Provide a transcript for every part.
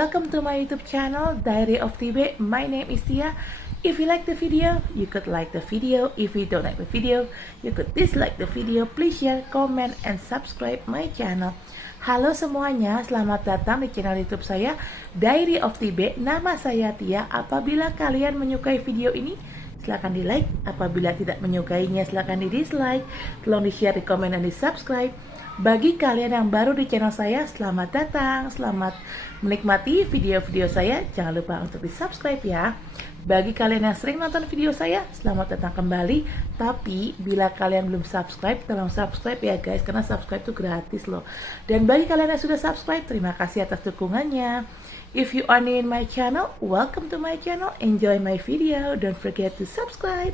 Welcome to my YouTube channel, Diary of TB. My name is Tia. If you like the video, you could like the video. If you don't like the video, you could dislike the video. Please share, comment, and subscribe my channel. Halo semuanya, selamat datang di channel YouTube saya, Diary of TB. Nama saya Tia. Apabila kalian menyukai video ini, silahkan di like. Apabila tidak menyukainya, silahkan di dislike. Tolong di share, di komen, dan di subscribe. Bagi kalian yang baru di channel saya, selamat datang, selamat menikmati video-video saya. Jangan lupa untuk di subscribe ya. Bagi kalian yang sering nonton video saya, selamat datang kembali. Tapi bila kalian belum subscribe, tolong subscribe ya guys, karena subscribe itu gratis loh. Dan bagi kalian yang sudah subscribe, terima kasih atas dukungannya. If you are new in my channel, welcome to my channel. Enjoy my video. Don't forget to subscribe.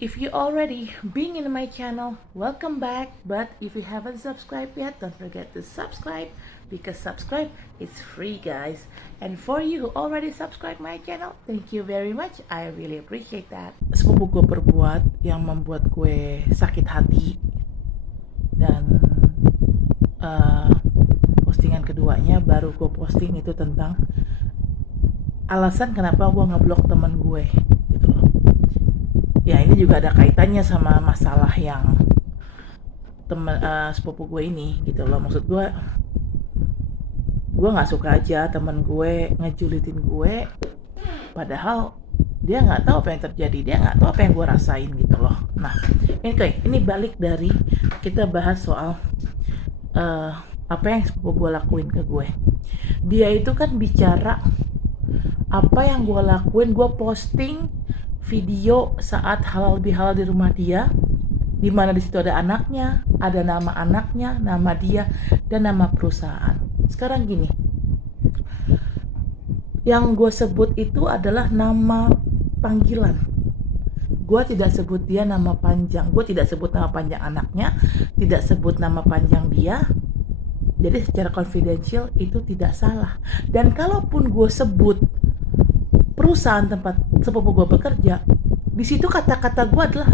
If you already been in my channel, welcome back. But if you haven't subscribed yet, don't forget to subscribe, because subscribe is free guys. And for you who already subscribe my channel, thank you very much. I really appreciate that. Sepupu gue berbuat yang membuat gue sakit hati. Dan postingan keduanya baru gue posting itu tentang alasan kenapa gue ngeblok temen gue gitu loh. Ya ini juga ada kaitannya sama masalah yang sepupu gue ini gitu loh. Maksud gue nggak suka aja temen gue ngejulitin gue, padahal dia nggak tahu apa yang terjadi, dia nggak tahu apa yang gue rasain gitu loh. Nah ini balik dari kita bahas soal apa yang sepupu gue lakuin ke gue. Dia itu kan bicara apa yang gue lakuin, gue posting video saat halal bihalal di rumah dia, di mana di situ ada anaknya, ada nama anaknya, nama dia, dan nama perusahaan. Sekarang gini, yang gue sebut itu adalah nama panggilan. Gue tidak sebut dia nama panjang, gue tidak sebut nama panjang anaknya, tidak sebut nama panjang dia. Jadi secara confidential itu tidak salah. Dan kalaupun gue sebut perusahaan tempat sepupu gue bekerja, di situ kata-kata gue adalah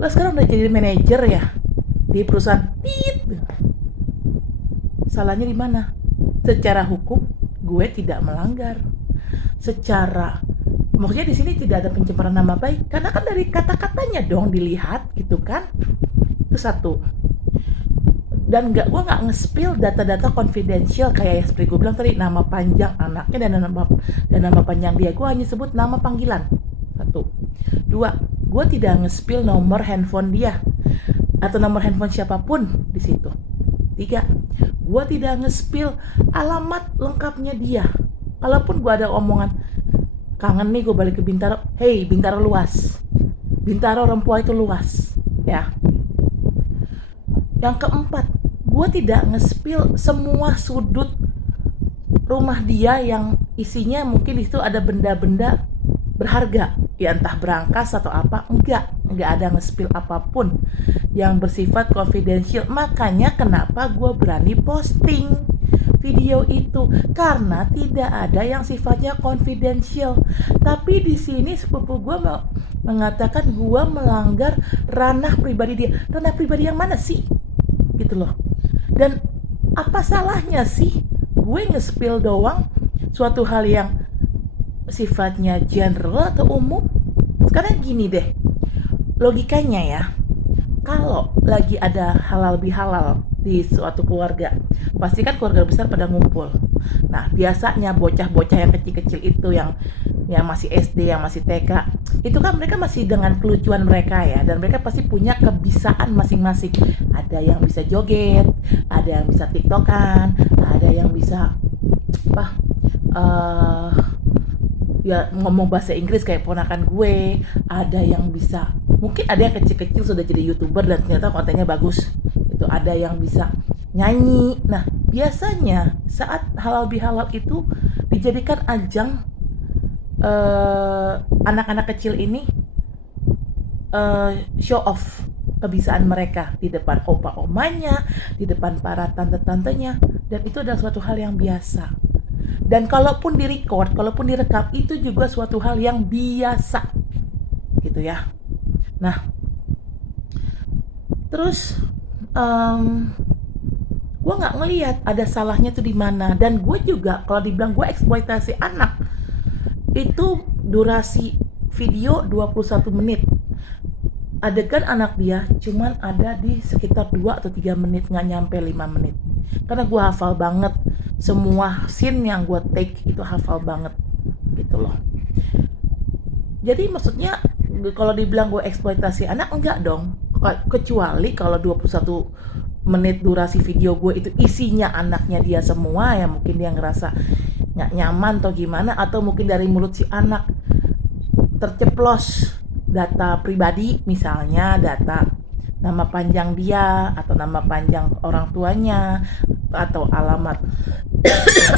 lo sekarang udah jadi manajer ya di perusahaan tit. Salahnya di mana? Secara hukum gue tidak melanggar. Secara maksudnya di sini tidak ada pencemaran nama baik, karena kan dari kata-katanya dong dilihat gitu kan. Itu satu. Dan gue nggak nge-spill data-data confidential kayak yang seperti gue bilang tadi, nama panjang anaknya dan nama panjang dia. Gue hanya sebut nama panggilan. Satu. Dua, gue tidak nge-spill nomor handphone dia atau nomor handphone siapapun di situ. Tiga, gue tidak nge-spill alamat lengkapnya dia. Kalaupun gue ada omongan kangen nih gue balik ke Bintaro, hey Bintaro luas, Bintaro Rempoa itu luas ya. Yang keempat, gue tidak nge-spill semua sudut rumah dia yang isinya mungkin di situ ada benda-benda berharga, ya entah berangkas atau apa. Enggak ada nge-spill apapun yang bersifat confidential. Makanya kenapa gue berani posting video itu, karena tidak ada yang sifatnya confidential. Tapi di sini sepupu gue mengatakan gue melanggar ranah pribadi dia. Ranah pribadi yang mana sih? Gitu loh. Dan apa salahnya sih gue nge-spill doang suatu hal yang sifatnya general atau umum? Sekarang gini deh, logikanya ya, kalau lagi ada halal bihalal di suatu keluarga, pasti kan keluarga besar pada ngumpul. Nah biasanya bocah-bocah yang kecil-kecil itu yang masih SD, yang masih TK, itu kan mereka masih dengan kelucuan mereka ya, dan mereka pasti punya kebiasaan masing-masing. Ada yang bisa joget, ada yang bisa tiktokan, ada yang bisa ya ngomong bahasa Inggris kayak ponakan gue, ada yang bisa, mungkin ada yang kecil-kecil sudah jadi YouTuber dan ternyata kontennya bagus. Itu ada yang bisa nyanyi. Nah biasanya saat halal bihalal itu dijadikan ajang anak-anak kecil ini show off kebiasaan mereka di depan opa-omanya, di depan para tante-tantenya, dan itu adalah suatu hal yang biasa. Dan kalaupun direcord, kalaupun direkam, itu juga suatu hal yang biasa gitu ya. Nah terus gue nggak ngelihat ada salahnya tuh di mana. Dan gue juga kalau dibilang gue eksploitasi anak, itu durasi video 21 menit, adegan anak dia cuman ada di sekitar 2 atau 3 menit, nggak nyampe 5 menit. Karena gue hafal banget semua scene yang gue take, itu hafal banget gitu loh. Jadi maksudnya kalau dibilang gue eksploitasi anak, enggak dong. Kecuali kalau 21 menit durasi video gue itu isinya anaknya dia semua, ya mungkin dia ngerasa nggak nyaman atau gimana, atau mungkin dari mulut si anak terceplos data pribadi, misalnya data nama panjang dia atau nama panjang orang tuanya atau alamat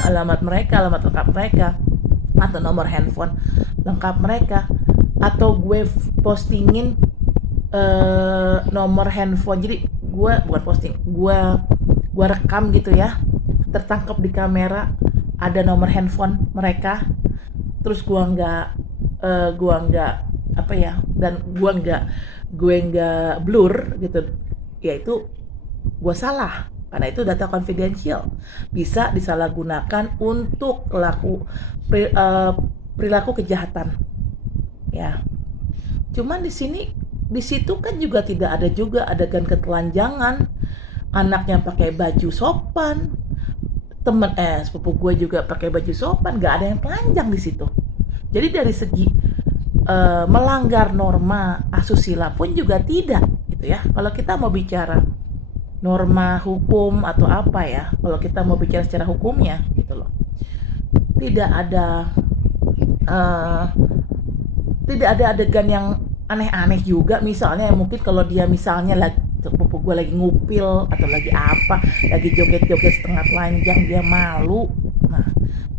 alamat mereka, alamat lengkap mereka, atau nomor handphone lengkap mereka, atau gue postingin nomor handphone. Jadi gue bukan posting, gue rekam gitu ya, tertangkap di kamera ada nomor handphone mereka, terus gue nggak apa ya, dan gue nggak blur gitu, ya itu gue salah, karena itu data confidential, bisa disalahgunakan untuk perilaku kejahatan ya. Cuman di situ kan juga tidak ada juga adegan ketelanjangan, anaknya pakai baju sopan, sepupu gue juga pakai baju sopan, nggak ada yang telanjang di situ. Jadi dari segi melanggar norma asusila pun juga tidak gitu ya. Kalau kita mau bicara norma hukum atau apa ya, kalau kita mau bicara secara hukumnya gitu loh, tidak ada adegan yang aneh-aneh juga. Misalnya mungkin kalau dia misalnya lagi, sepupu gue lagi ngupil atau lagi apa, lagi joget-joget setengah telanjang, dia malu, nah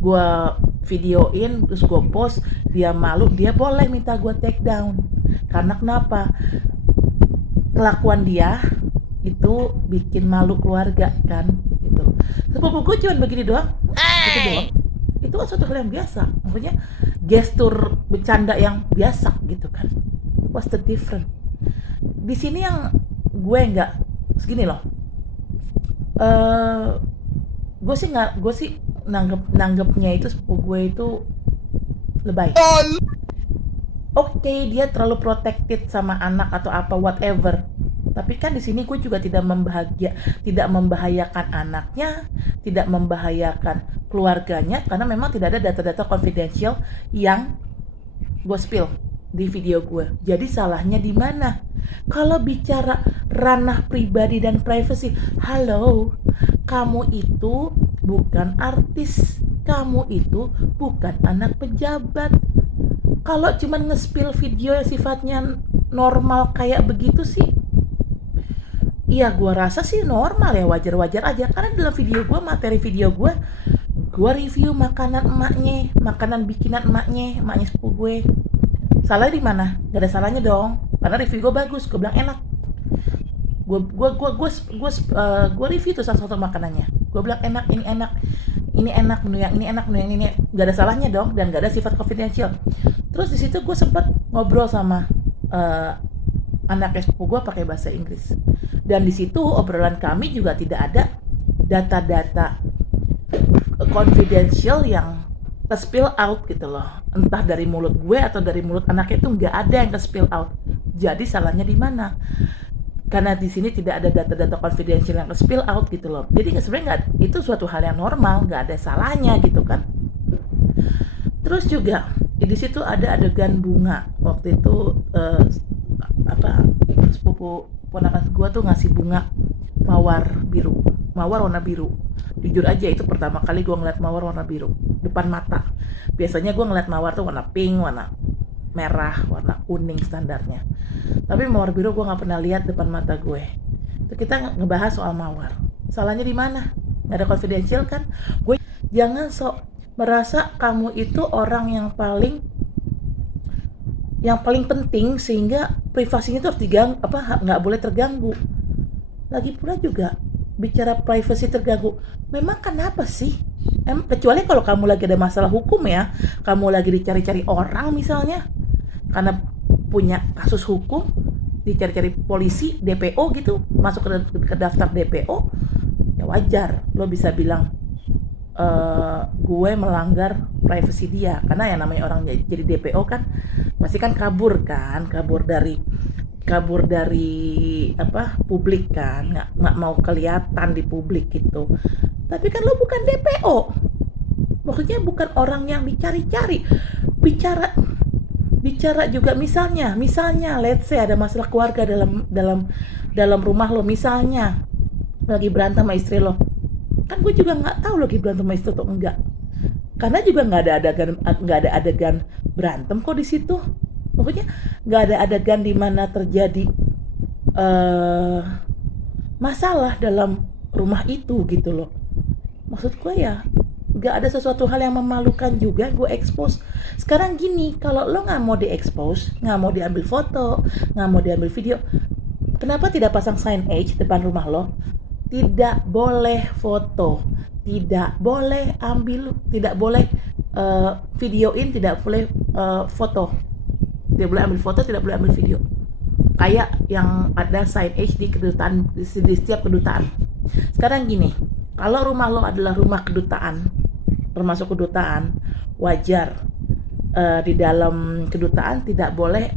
gue videoin terus gue post, dia malu, dia boleh minta gue take down. Karena kenapa? Kelakuan dia itu bikin malu keluarga kan gitu. Sepupu gue cuma begini doang, gitu doang, itu kan suatu hal yang biasa, maksudnya gestur bercanda yang biasa gitu kan. What's the difference? Di sini yang gue nggak segini loh, gue sih nanggepnya itu sepupu gue itu lebay. Oke, dia terlalu protected sama anak atau apa whatever. Tapi kan di sini gue juga tidak membahayakan anaknya, tidak membahayakan keluarganya, karena memang tidak ada data-data confidential yang gue spill di video gue. Jadi salahnya di mana? Kalau bicara ranah pribadi dan privacy, halo, kamu itu bukan artis, kamu itu bukan anak pejabat. Kalau cuma nge-spill video yang sifatnya normal kayak begitu sih, iya gue rasa sih normal ya, wajar-wajar aja. Karena dalam video gue, materi video gue review makanan emaknya, makanan bikinan emaknya sepupu gue. Salah di mana? Gak ada salahnya dong, karena review gue bagus, gue bilang enak. Gue review tuh satu-satu makanannya, gue bilang enak, ini enak, menu yang ini, gak ada salahnya dong, dan gak ada sifat confidential. Terus di situ gue sempat ngobrol sama anak sepupu gue pakai bahasa Inggris, dan di situ obrolan kami juga tidak ada data-data confidential yang ke-spill out gitu loh, entah dari mulut gue atau dari mulut anaknya, itu nggak ada yang ke-spill out. Jadi salahnya di mana? Karena di sini tidak ada data-data confidential yang ke-spill out gitu loh. Jadi sebenarnya itu suatu hal yang normal, nggak ada salahnya gitu kan. Terus juga di situ ada adegan bunga. Waktu itu sepupu ponakan gue tuh ngasih bunga mawar warna biru. Jujur aja itu pertama kali gue ngeliat mawar warna biru depan mata. Biasanya gue ngeliat mawar tuh warna pink, warna merah, warna kuning standarnya. Tapi mawar biru gue nggak pernah lihat depan mata gue. Itu kita ngebahas soal mawar. Salahnya di mana? Nggak ada confidential kan? Gue jangan sok merasa kamu itu orang yang paling penting sehingga privasinya tuh harus nggak boleh terganggu. Lagi pula juga bicara privacy terganggu, memang kenapa sih? Kecuali kalau kamu lagi ada masalah hukum ya, kamu lagi dicari-cari orang misalnya, karena punya kasus hukum, dicari-cari polisi, DPO gitu, masuk ke daftar DPO, ya ya wajar lo bisa bilang gue melanggar privacy dia, karena yang namanya orang jadi DPO kan pasti kan kabur dari apa publik kan, nggak mau kelihatan di publik gitu. Tapi kan lo bukan DPO, maksudnya bukan orang yang dicari-cari. Bicara juga, misalnya let's say ada masalah keluarga dalam rumah lo, misalnya lagi berantem sama istri lo, kan gue juga nggak tahu lagi berantem sama istri atau enggak, karena juga nggak ada adegan berantem kok di situ. Pokoknya nggak ada adegan di mana terjadi masalah dalam rumah itu gitu loh. Maksud gue ya nggak ada sesuatu hal yang memalukan juga gue expose. Sekarang gini, kalau lo nggak mau di-expose, nggak mau diambil foto, nggak mau diambil video, kenapa tidak pasang signage depan rumah lo? Tidak boleh foto, tidak boleh ambil, tidak boleh videoin, tidak boleh foto, tidak boleh ambil foto, tidak boleh ambil video. Kayak yang ada signage di kedutaan, di setiap kedutaan. Sekarang gini, kalau rumah lo adalah rumah kedutaan, termasuk kedutaan, wajar di dalam kedutaan tidak boleh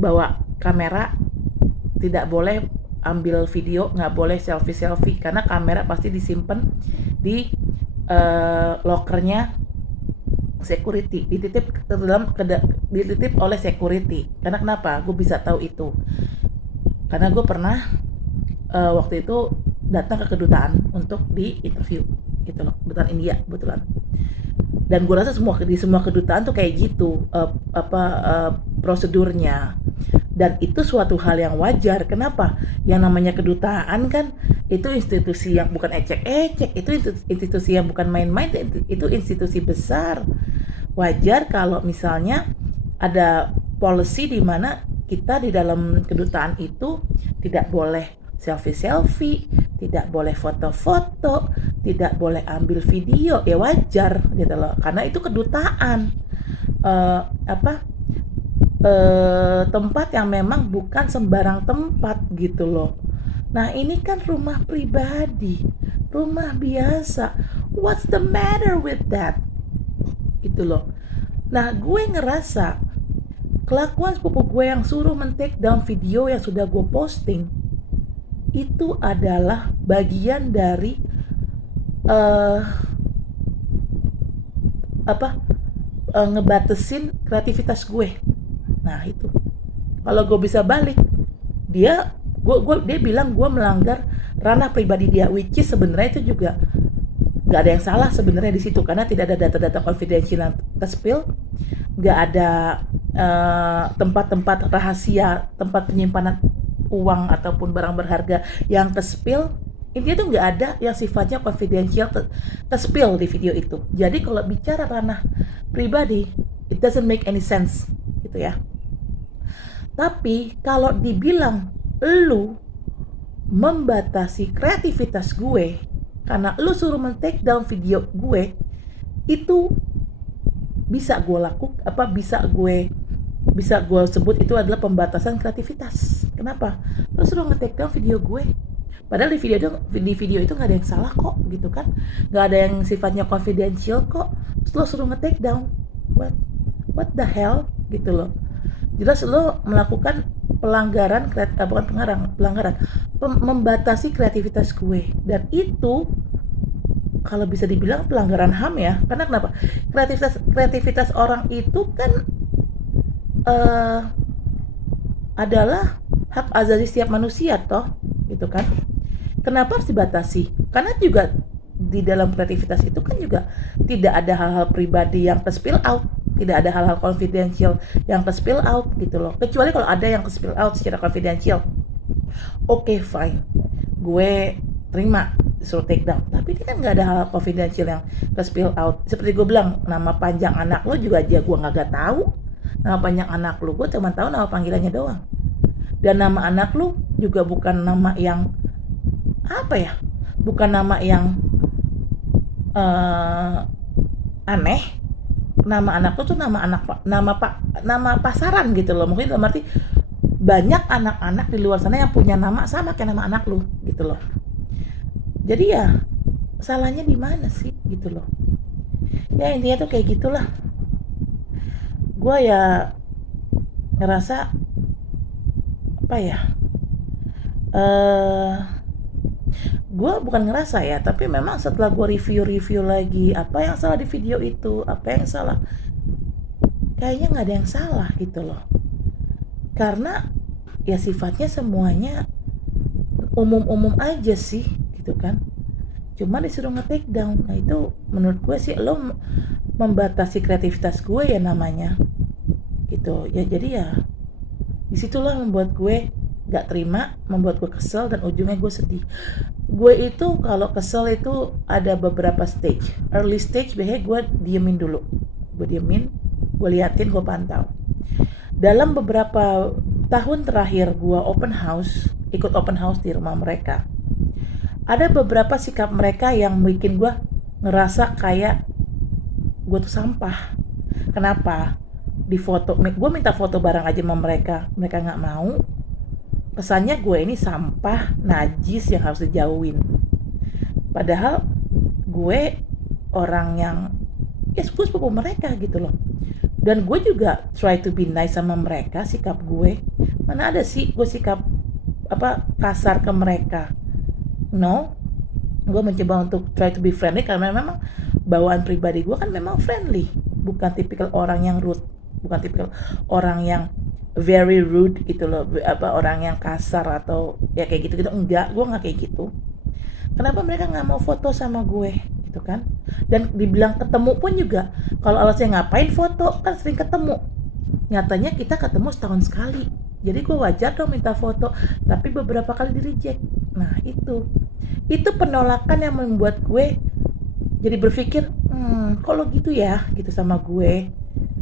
bawa kamera, tidak boleh ambil video, nggak boleh selfie, karena kamera pasti disimpan di lokernya security, dititip oleh security. Karena kenapa? Gue bisa tahu itu karena gue pernah waktu itu datang ke kedutaan untuk di interview gitu loh, kedutaan India kebetulan. Dan gue rasa di semua kedutaan tuh kayak gitu prosedurnya, dan itu suatu hal yang wajar. Kenapa? Yang namanya kedutaan kan itu institusi yang bukan ecek-ecek, itu institusi yang bukan main-main, itu institusi besar. Wajar kalau misalnya ada policy di mana kita di dalam kedutaan itu tidak boleh selfie, tidak boleh foto-foto, tidak boleh ambil video, ya wajar gitu loh, karena itu kedutaan, tempat yang memang bukan sembarang tempat gitu loh. Nah ini kan rumah pribadi, rumah biasa, what's the matter with that gitu loh. Nah gue ngerasa kelakuan sepupu gue yang suruh men-take down video yang sudah gue posting itu adalah bagian dari ngebatasin kreativitas gue. Nah itu kalau gue bisa balik, dia bilang gue melanggar ranah pribadi dia, which is sebenarnya itu juga nggak ada yang salah sebenarnya di situ, karena tidak ada data-data confidential yang ke-spill, nggak ada tempat-tempat rahasia, tempat penyimpanan uang ataupun barang berharga yang ke-spill. Intinya tuh nggak ada yang sifatnya confidential ke-spill di video itu. Jadi kalau bicara ranah pribadi, it doesn't make any sense gitu ya. Tapi kalau dibilang lu membatasi kreativitas gue karena lu suruh men-take down video gue, itu bisa gue sebut itu adalah pembatasan kreativitas. Kenapa? Lu suruh nge-take down video gue, padahal di video itu nggak ada yang salah kok gitu kan, nggak ada yang sifatnya confidential kok. Terus lo suruh nge-take down, what the hell gitu loh. Jelas lo melakukan pelanggaran, membatasi kreativitas gue, dan itu kalau bisa dibilang pelanggaran HAM ya. Karena kenapa? Kreativitas orang itu kan adalah hak asasi setiap manusia toh, gitu kan. Kenapa harus dibatasi? Karena juga di dalam kreativitas itu kan juga tidak ada hal-hal pribadi yang ke-spill out, tidak ada hal-hal confidential yang ke-spill out gitu loh. Kecuali kalau ada yang ke-spill out secara confidential, oke, fine, gue terima suruh take down. Tapi ini kan nggak ada hal confidential yang ke-spill out. Seperti gue bilang, nama panjang anak lo juga aja gue nggak tahu. Nama panjang anak lo, gue cuma tahu nama panggilannya doang. Dan nama anak lo juga bukan nama yang bukan nama yang aneh. Nama anak lo tuh nama pasaran gitu loh. Mungkin dalam arti banyak anak-anak di luar sana yang punya nama sama kayak nama anak lo gitu loh. Jadi ya salahnya di mana sih gitu loh. Ya intinya tuh kayak gitulah. Gue ya ngerasa apa ya, eh gue bukan ngerasa ya, tapi memang setelah gue review-review lagi apa yang salah di video itu, apa yang salah, kayaknya nggak ada yang salah gitu loh. Karena ya sifatnya semuanya umum-umum aja sih gitu kan. Cuma disuruh nge-take down. Nah itu menurut gue sih lo membatasi kreativitas gue ya namanya gitu ya. Jadi ya disitulah membuat gue gak terima, membuat gue kesel, dan ujungnya gue sedih. Gue itu kalau kesel itu ada beberapa stage. Early stage biasanya gue diemin dulu, gue diemin, gue liatin, gue pantau. Dalam beberapa tahun terakhir gue ikut open house di rumah mereka, ada beberapa sikap mereka yang bikin gue ngerasa kayak gue tuh sampah. Kenapa? Di foto, gue minta foto bareng aja sama mereka, mereka nggak mau. Kesannya gue ini sampah, najis yang harus dijauhin. Padahal gue orang yang ya gue sepupu mereka gitu loh. Dan gue juga try to be nice sama mereka, sikap gue. Mana ada sih gue sikap apa kasar ke mereka? No, gue mencoba untuk try to be friendly karena memang bawaan pribadi gue kan memang friendly, bukan tipikal orang yang rude, bukan tipikal orang yang very rude gitu loh, apa orang yang kasar atau ya kayak gitu gitu. Enggak, gue nggak kayak gitu. Kenapa mereka nggak mau foto sama gue gitu kan? Dan dibilang ketemu pun juga, kalau alasannya ngapain foto, kan sering ketemu, nyatanya kita ketemu setahun sekali. Jadi gue wajar dong minta foto, tapi beberapa kali di reject. Nah itu penolakan yang membuat gue jadi berpikir, kok lo gitu ya gitu sama gue.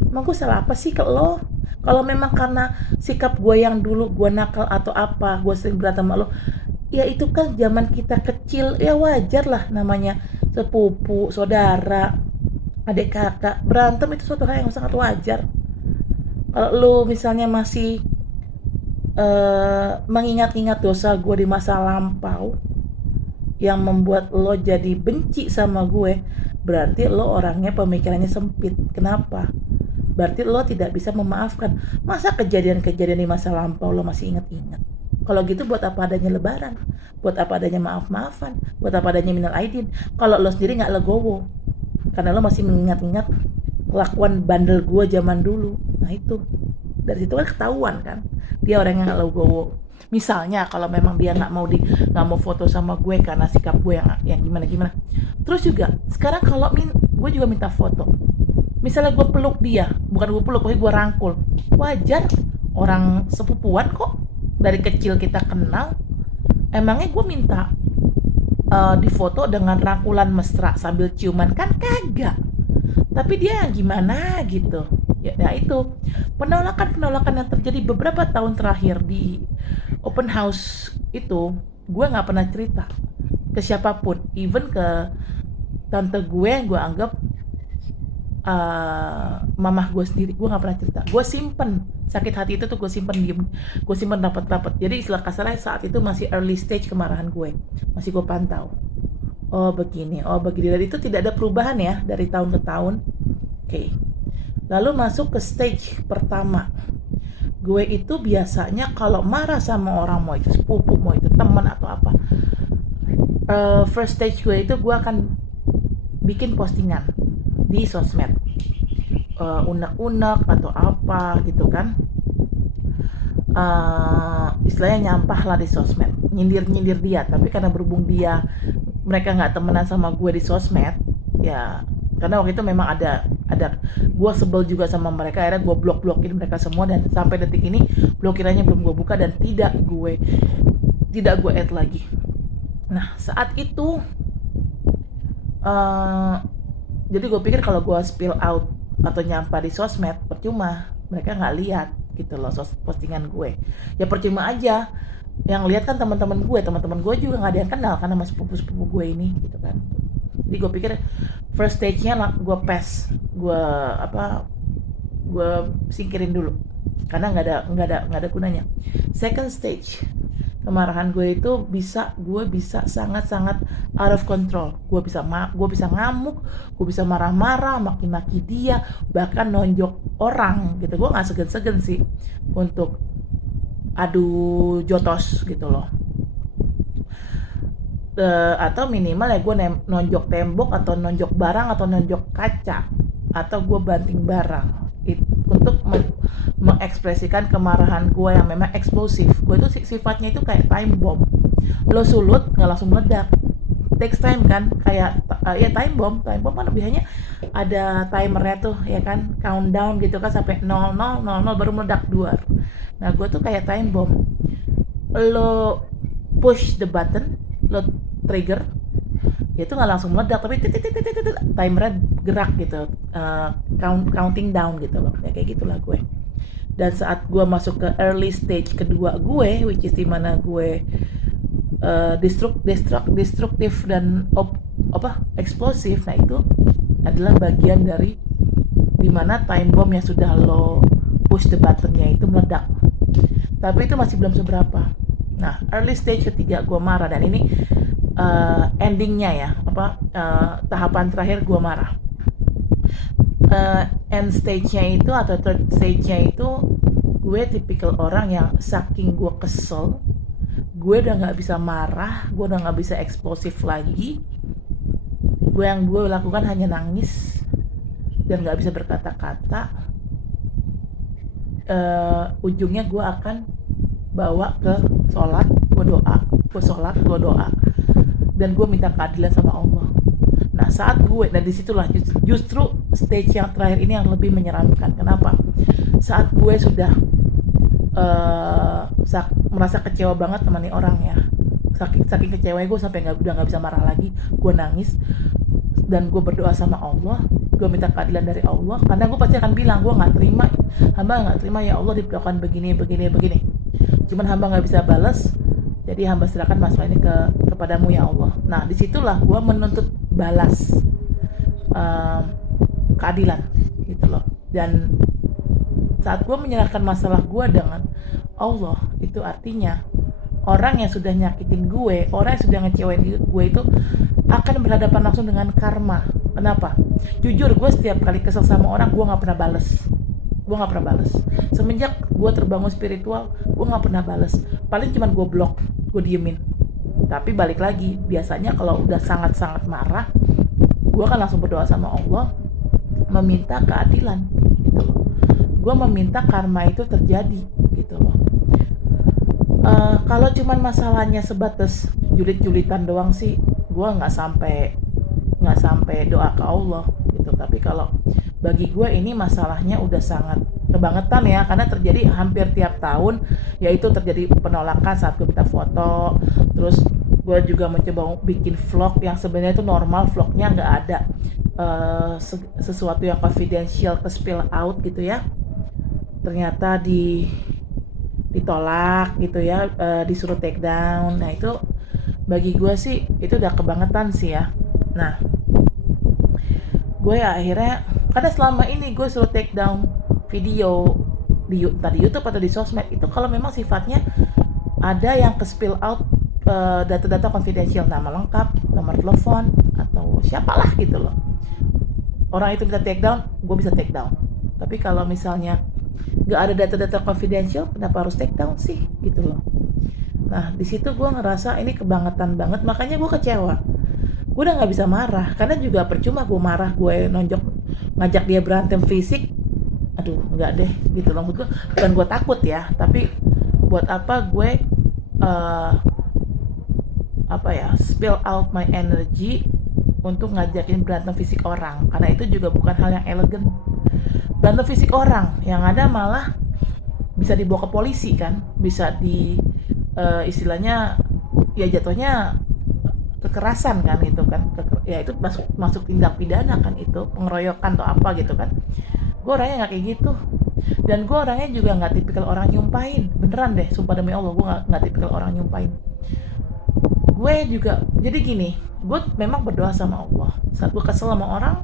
Emang gue salah apa sih ke lo? Kalau memang karena sikap gue yang dulu gue nakal atau apa, gue sering berantem sama lo, ya itu kan zaman kita kecil, ya wajar lah, namanya sepupu, saudara, adik kakak, berantem itu suatu hal yang sangat wajar. Kalau lo misalnya masih mengingat-ingat dosa gue di masa lampau yang membuat lo jadi benci sama gue, berarti lo orangnya pemikirannya sempit. Kenapa? Berarti lo tidak bisa memaafkan. Masa kejadian-kejadian di masa lampau lo masih ingat-ingat? Kalau gitu buat apa adanya lebaran? Buat apa adanya maaf-maafan? Buat apa adanya minal aidin? Kalau lo sendiri nggak legowo, karena lo masih mengingat-ingat kelakuan bandel gue zaman dulu. Nah itu, dari situ kan ketahuan kan dia orang yang nggak legowo. Misalnya kalau memang dia nggak mau foto sama gue karena sikap gue yang gimana gimana. Terus juga sekarang kalau gue juga minta foto, misalnya gue peluk dia, bukan gue peluk, gue rangkul, wajar, orang sepupuan kok, dari kecil kita kenal. Emangnya gue minta difoto dengan rangkulan mesra sambil ciuman, kan kagak. Tapi dia yang gimana gitu ya. Nah itu penolakan yang terjadi beberapa tahun terakhir di open house itu, gue nggak pernah cerita ke siapapun, even ke tante gue yang gue anggap mamah gue sendiri. Gue nggak pernah cerita, gue simpen sakit hati itu tuh, gue simpen diem, gue simpen rapat-rapat. Jadi istilah kasarnya saat itu masih early stage kemarahan gue, masih gue pantau. Oh begini, oh begini, dan itu tidak ada perubahan ya dari tahun ke tahun. Oke. Lalu masuk ke stage pertama. Gue itu biasanya kalau marah sama orang, mau itu sepupu, mau itu teman atau apa, first stage gue itu gue akan bikin postingan di sosmed, unek-unek atau apa gitu kan, istilahnya nyampah lah di sosmed, nyindir-nyindir dia. Tapi karena berhubung mereka nggak temenan sama gue di sosmed ya, karena waktu itu memang ada gue sebel juga sama mereka, akhirnya gue blokin mereka semua, dan sampai detik ini blokirannya belum gue buka dan tidak gue add lagi. Nah saat itu jadi gue pikir kalau gue spill out atau nyampah di sosmed percuma, mereka nggak lihat gitu loh postingan gue. Ya percuma aja, yang lihat kan teman-teman gue juga nggak ada yang kenal karena sama sepupu gue ini gitu kan. Jadi gue pikir first stage-nya lah gue gue singkirin dulu karena nggak ada gunanya. Second stage, Kemarahan gue itu gue bisa sangat-sangat out of control. Gue bisa ngamuk, gue bisa marah-marah, maki-maki dia, bahkan nonjok orang gitu. Gue nggak segan-segan sih untuk adu jotos gitu loh. Atau minimal ya gue nonjok tembok atau nonjok barang atau nonjok kaca atau gue banting barang untuk mengekspresikan kemarahan gue yang memang eksplosif. Gue itu sifatnya itu kayak time bomb, lo sulut nggak langsung meledak, takes time kan, kayak ya time bomb kan biasanya ada timernya tuh ya kan, countdown gitu kan sampai 0000 baru meledak duar. Nah gue tuh kayak time bomb, lo push the button, lo trigger, ya itu nggak langsung meledak tapi timernya gerak gitu, counting down gitu loh, ya kayak gitulah gue. Dan saat gue masuk ke early stage kedua gue, which is dimana gue destruktif dan eksplosif, nah itu adalah bagian dari dimana time bomb yang sudah lo push the buttonnya itu meledak. Tapi itu masih belum seberapa. Nah, early stage ketiga gue marah, dan ini endingnya ya, tahapan terakhir gue marah. End stage-nya itu atau third stage-nya itu gue tipikal orang yang saking gue kesel, gue udah nggak bisa marah, gue udah nggak bisa eksplosif lagi. Gue lakukan hanya nangis dan nggak bisa berkata-kata. Ujungnya gue akan bawa ke sholat, gue doa, dan gue minta keadilan sama Allah. Nah saat gue, dan disitulah justru stage yang terakhir ini yang lebih menyeramkan. Kenapa? Saat gue sudah merasa kecewa banget sama nih orang ya, saking kecewa gue sampai udah nggak bisa marah lagi, gue nangis dan gue berdoa sama Allah, gue minta keadilan dari Allah, karena gue pasti akan bilang hamba nggak terima ya Allah diperlakukan begini. Cuman hamba nggak bisa balas, jadi hamba serahkan masalah ini kepadamu ya Allah. Nah disitulah gue menuntut balas keadilan gitu loh. Dan saat gue menyerahkan masalah gue dengan Allah, itu artinya orang yang sudah nyakitin gue, orang yang sudah ngecewain gue itu akan berhadapan langsung dengan karma. Kenapa? Jujur gue setiap kali kesel sama orang, gue nggak pernah bales. Semenjak gue terbangun spiritual, gue nggak pernah bales. Paling cuma gue blok, gue diemin. Tapi balik lagi, biasanya kalau udah sangat-sangat marah, gue akan langsung berdoa sama Allah, meminta keadilan gitu loh. Gue meminta karma itu terjadi gitu loh. Kalau cuman masalahnya sebatas julit-julitan doang sih, gue nggak sampai doa ke Allah gitu. Tapi kalau bagi gue ini masalahnya udah sangat kebangetan ya, karena terjadi hampir tiap tahun, yaitu terjadi penolakan saat gue minta foto. Terus gue juga mencoba bikin vlog yang sebenarnya itu normal, vlognya nggak ada sesuatu yang confidential ke spill out gitu ya, ternyata ditolak gitu ya, disuruh take down. Nah itu bagi gue sih itu udah kebangetan sih ya. Nah gue ya akhirnya, karena selama ini gue suruh take down video entah di YouTube atau di sosmed itu, kalau memang sifatnya ada yang ke spill out data-data confidential, nama lengkap, nomor telepon, atau siapalah gitu loh, orang itu minta take down, gue bisa take down. Tapi kalau misalnya gak ada data-data confidential, kenapa harus take down sih gitu loh. Nah di situ gue ngerasa ini kebangetan banget, makanya gue kecewa. Gue udah nggak bisa marah, karena juga percuma gue marah, gue ngajak dia berantem fisik, aduh nggak deh gitu loh. Gue bukan gue takut ya, tapi buat apa gue spill out my energy untuk ngajakin berantem fisik orang, karena itu juga bukan hal yang elegan. Berantem fisik orang yang ada malah bisa dibawa ke polisi kan, bisa istilahnya ya jatuhnya kekerasan kan gitu kan, ya itu masuk tindak pidana kan, itu pengeroyokan atau apa gitu kan. Gue orangnya nggak kayak gitu, dan gue orangnya juga nggak tipikal orang nyumpahin, beneran deh, sumpah demi Allah gue nggak tipikal orang nyumpahin. Gue juga jadi gini, gue memang berdoa sama Allah saat gue kesel sama orang,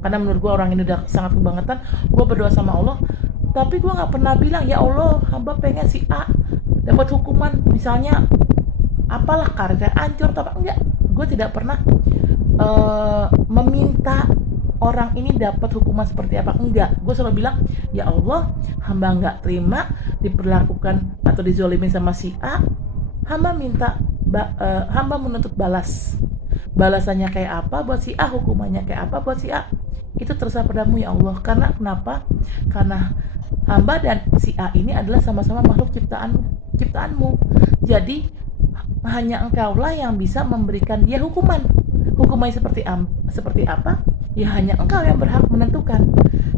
karena menurut gue orang ini udah sangat kebangetan. Gue berdoa sama Allah, tapi gue nggak pernah bilang ya Allah hamba pengen si A dapat hukuman misalnya apalah karir hancur atau apa, enggak. Gue tidak pernah meminta orang ini dapat hukuman seperti apa, enggak. Gue selalu bilang, ya Allah, hamba nggak terima diperlakukan atau dizolimin sama si A, hamba minta hamba menuntut balasannya kayak apa buat si A, hukumannya kayak apa buat si A, itu terserah padamu ya Allah. Karena kenapa? Karena hamba dan si A ini adalah sama-sama makhluk ciptaanmu. Jadi hanya engkaulah yang bisa memberikan dia hukuman. Hukumannya seperti apa? Ya hanya engkau yang berhak menentukan.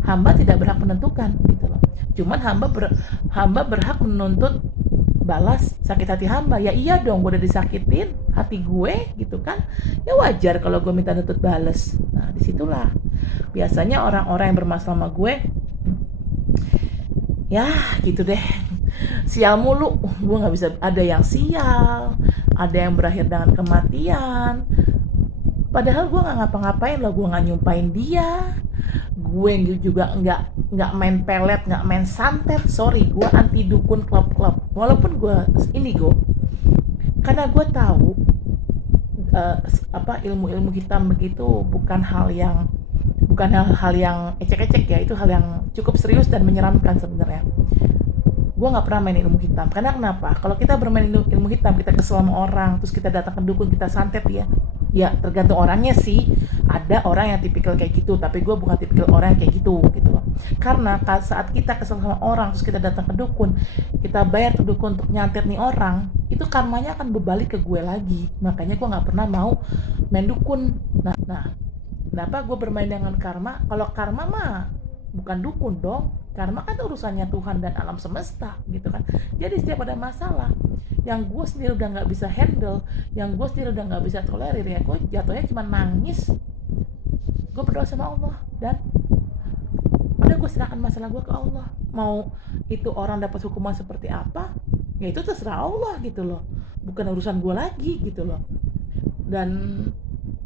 Hamba tidak berhak menentukan gitu loh. Cuman hamba berhak menuntut balas sakit hati hamba. Ya iya dong, gue udah disakitin hati gue gitu kan. Ya wajar kalau gue minta nuntut balas. Nah disitulah biasanya orang-orang yang bermasalah sama gue, ya gitu deh, sial mulu. Gue nggak bisa, ada yang sial, ada yang berakhir dengan kematian, padahal gue nggak ngapa-ngapain loh. Gue nggak nyumpain dia, gue juga nggak main pelet, nggak main santet. Sorry, gue anti dukun klub walaupun gue indigo, karena gue tahu ilmu-ilmu hitam begitu bukan hal-hal yang ecek-ecek ya. Itu hal yang cukup serius dan menyeramkan sebenarnya. Gue nggak pernah main ilmu hitam. Karena kenapa? Kalau kita bermain ilmu hitam, kita kesel sama orang, terus kita datang ke dukun, kita santet ya tergantung orangnya sih. Ada orang yang tipikal kayak gitu, tapi gue bukan tipikal orang yang kayak gitu loh. Karena saat kita kesel sama orang, terus kita datang ke dukun, kita bayar ke dukun untuk nyantet nih orang, itu karmanya akan berbalik ke gue lagi. Makanya gue nggak pernah mau main dukun. Nah, kenapa gue bermain dengan karma? Kalau karma mah bukan dukun dong. Karma kan urusannya Tuhan dan alam semesta gitu kan. Jadi setiap ada masalah yang gue sendiri udah nggak bisa handle, yang gue sendiri udah nggak bisa tolerir, ya gue jatuhnya cuma nangis. Gue berdoa sama Allah dan udah gue serahkan masalah gue ke Allah. Mau itu orang dapat hukuman seperti apa, ya itu terserah Allah gitu loh, bukan urusan gue lagi gitu loh. Dan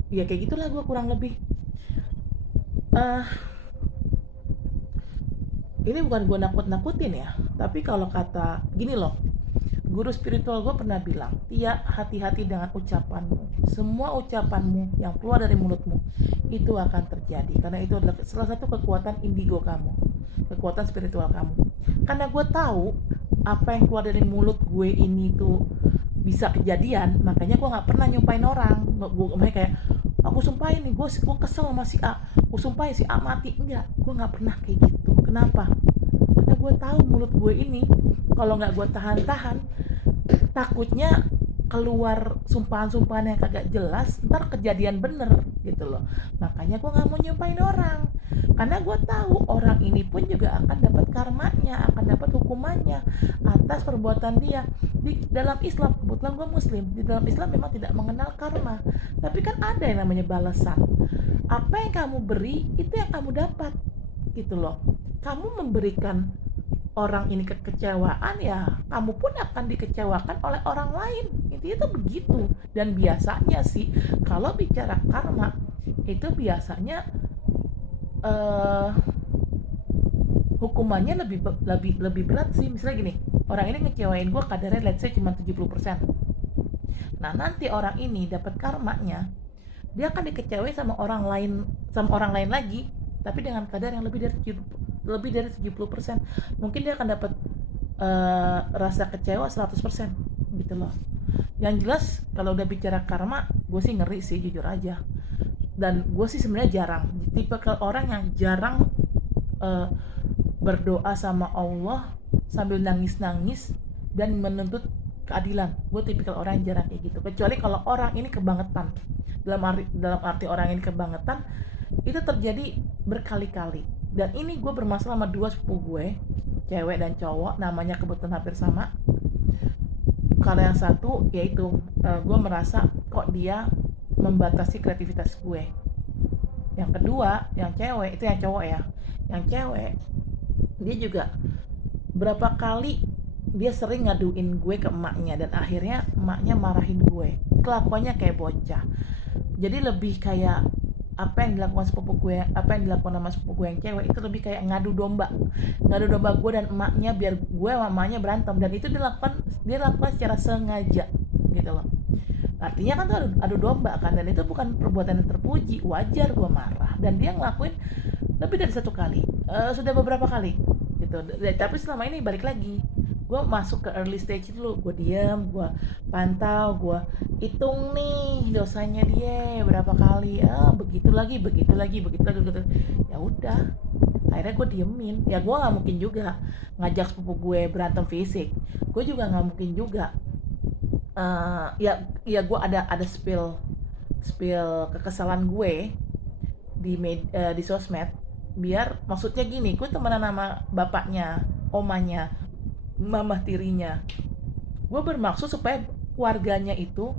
ya kayak gitulah gue kurang lebih. Ini bukan gue nakut-nakutin ya, tapi kalau kata gini loh, guru spiritual gue pernah bilang, Tia, hati-hati dengan ucapanmu. Semua ucapanmu yang keluar dari mulutmu itu akan terjadi, karena itu adalah salah satu kekuatan indigo kamu, kekuatan spiritual kamu. Karena gue tahu apa yang keluar dari mulut gue ini tuh bisa kejadian, makanya gue nggak pernah nyumpain orang. Gue kayak, aku sumpahin nih, gue kesel sama si A, gue sumpahin si A mati. Enggak, gue nggak pernah kayak gitu. Kenapa? Karena gue tahu mulut gue ini kalau nggak gue tahan-tahan, takutnya keluar sumpahan-sumpahan yang kagak jelas, ntar kejadian bener gitu loh. Makanya gue nggak mau nyumpahin orang, karena gue tahu orang ini pun juga akan dapat karmanya, akan dapat hukumannya atas perbuatan dia. Di dalam Islam, kebetulan gue muslim, di dalam Islam memang tidak mengenal karma, tapi kan ada yang namanya balasan. Apa yang kamu beri, itu yang kamu dapat gitu loh. Kamu memberikan orang ini kekecewaan, ya kamu pun akan dikecewakan oleh orang lain. Intinya itu begitu. Dan biasanya sih kalau bicara karma itu biasanya hukumannya lebih berat sih. Misalnya gini, orang ini ngecewain gue kadarnya let's say cuma 70%. Nah nanti orang ini dapat karmanya, dia akan dikecewain sama orang lain lagi, tapi dengan kadar yang lebih dari 70%. Mungkin dia akan dapat rasa kecewa 100% gitu loh. Yang jelas kalau udah bicara karma, gue sih ngeri sih, jujur aja. Dan gue sih sebenarnya tipe orang yang jarang berdoa sama Allah sambil nangis-nangis dan menuntut keadilan. Gue tipikal orang yang jarang kayak gitu, kecuali kalau orang ini kebangetan. Dalam arti orang ini kebangetan itu terjadi berkali-kali. Dan ini gue bermasalah sama 2 sepupu gue, cewek dan cowok, namanya kebetulan hampir sama. Kalau yang satu yaitu gue merasa kok dia membatasi kreativitas gue. Yang kedua, yang cewek, itu yang cowok ya. Yang cewek, dia juga berapa kali dia sering ngaduin gue ke emaknya, dan akhirnya emaknya marahin gue. Kelakuannya kayak bocah. Jadi lebih kayak apa yang dilakukan sama sepupu gue yang cewek itu lebih kayak ngadu domba gue dan emaknya, biar gue sama emaknya berantem. Dan itu dilakukan dia lakukan secara sengaja gitu loh. Artinya kan tuh adu domba kan, dan itu bukan perbuatan yang terpuji. Wajar gue marah, dan dia ngelakuin lebih dari satu kali. Sudah beberapa kali gitu. Tapi selama ini balik lagi, gue masuk ke early stage dulu, gue diam, gue pantau, gue hitung nih dosanya dia berapa kali. Begitu lagi, begitu lagi, begitu lagi, begitu. Ya udah, akhirnya gue diemin. Ya gue nggak mungkin juga ngajak sepupu gue berantem fisik. Gue juga nggak mungkin juga ya gue ada spill spill kekesalan gue di sosmed, biar maksudnya gini, gue temenan sama bapaknya, omanya, mamah tirinya. Gue bermaksud supaya keluarganya itu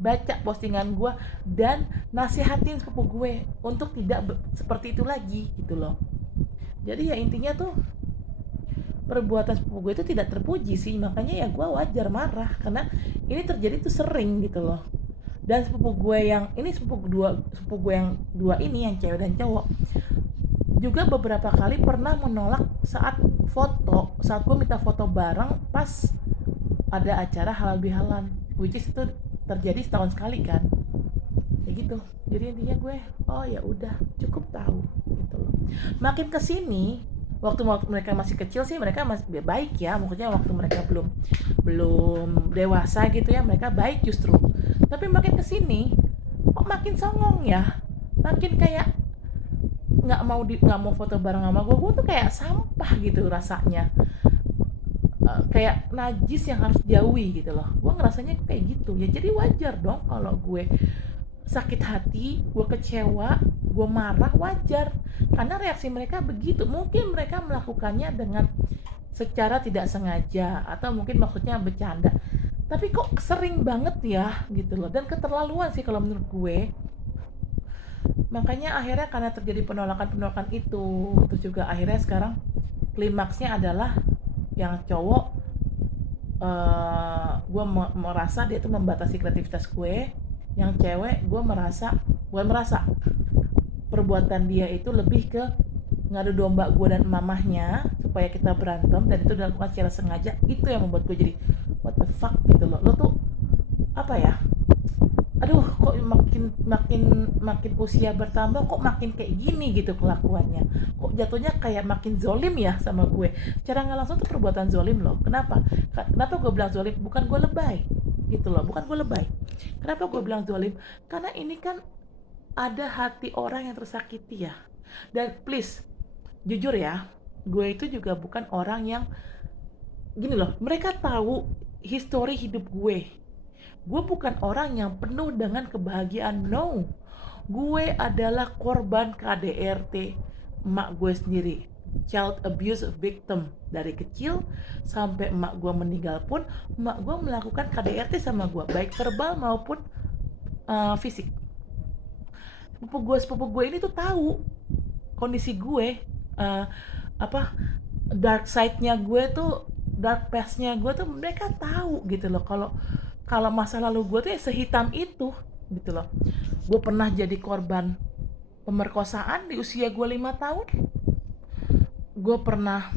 baca postingan gue dan nasihatin sepupu gue untuk tidak seperti itu lagi gitu loh. Jadi ya intinya tuh perbuatan sepupu gue itu tidak terpuji sih, makanya ya gue wajar marah karena ini terjadi tuh sering gitu loh. Dan sepupu gue yang ini, sepupu gue yang dua ini, yang cewek dan cowok, juga beberapa kali pernah menolak saat gue minta foto bareng pas ada acara halal bihalal, which is itu terjadi setahun sekali kan, kayak gitu. Jadi intinya gue, oh ya udah cukup tahu gitu loh. Makin kesini, waktu mereka masih kecil sih mereka masih baik ya, maksudnya waktu mereka belum belum dewasa gitu ya, mereka baik justru. Tapi makin kesini kok makin songong ya, makin kayak nggak mau foto bareng sama gue tuh kayak sampah gitu rasanya. Kayak najis yang harus jauhi gitu loh, gue ngerasanya kayak gitu ya. Jadi wajar dong kalau gue sakit hati, gue kecewa, gue marah, wajar karena reaksi mereka begitu. Mungkin mereka melakukannya dengan secara tidak sengaja atau mungkin maksudnya bercanda, tapi kok sering banget ya gitu loh, dan keterlaluan sih kalau menurut gue. Makanya akhirnya karena terjadi penolakan itu, terus juga akhirnya sekarang klimaksnya adalah yang cowok, gue merasa dia tuh membatasi kreativitas gue. Yang cewek gue merasa perbuatan dia itu lebih ke ngadu domba gue dan mamahnya supaya kita berantem, dan itu dilakukan secara sengaja. Itu yang membuat gue jadi what the fuck gitu loh. Lo tuh apa ya, aduh kok makin usia bertambah kok makin kayak gini gitu kelakuannya, kok jatuhnya kayak makin zolim ya sama gue. Cara nggak langsung tuh perbuatan zolim loh. Kenapa gue bilang zolim? Bukan gue lebay gitu loh, bukan gue lebay. Kenapa gue bilang zolim? Karena ini kan ada hati orang yang tersakiti ya. Dan please, jujur ya, gue itu juga bukan orang yang gini loh. Mereka tahu histori hidup gue. Gue bukan orang yang penuh dengan kebahagiaan, no. Gue adalah korban KDRT emak gue sendiri, child abuse victim. Dari kecil sampai emak gue meninggal pun, emak gue melakukan KDRT sama gue, baik verbal maupun fisik. Sepupu gue ini tuh tahu kondisi gue, dark side-nya gue tuh, dark past-nya gue tuh, mereka tahu gitu loh. Kalau masa lalu gue tuh ya sehitam itu gitu loh. Gue pernah jadi korban pemerkosaan di usia gue 5 tahun. Gue pernah,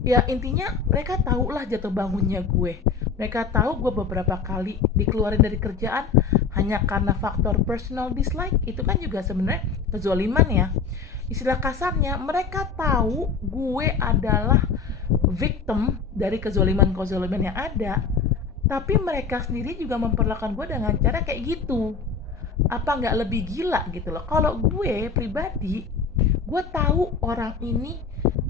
ya intinya mereka tahu lah jatuh bangunnya gue. Mereka tahu gue beberapa kali dikeluarin dari kerjaan hanya karena faktor personal dislike. Itu kan juga sebenarnya kezoliman ya. Istilah kasarnya, mereka tahu gue adalah victim dari kezoliman yang ada, tapi mereka sendiri juga memperlakukan gue dengan cara kayak gitu. Apa nggak lebih gila gitu loh? Kalau gue pribadi, gue tahu orang ini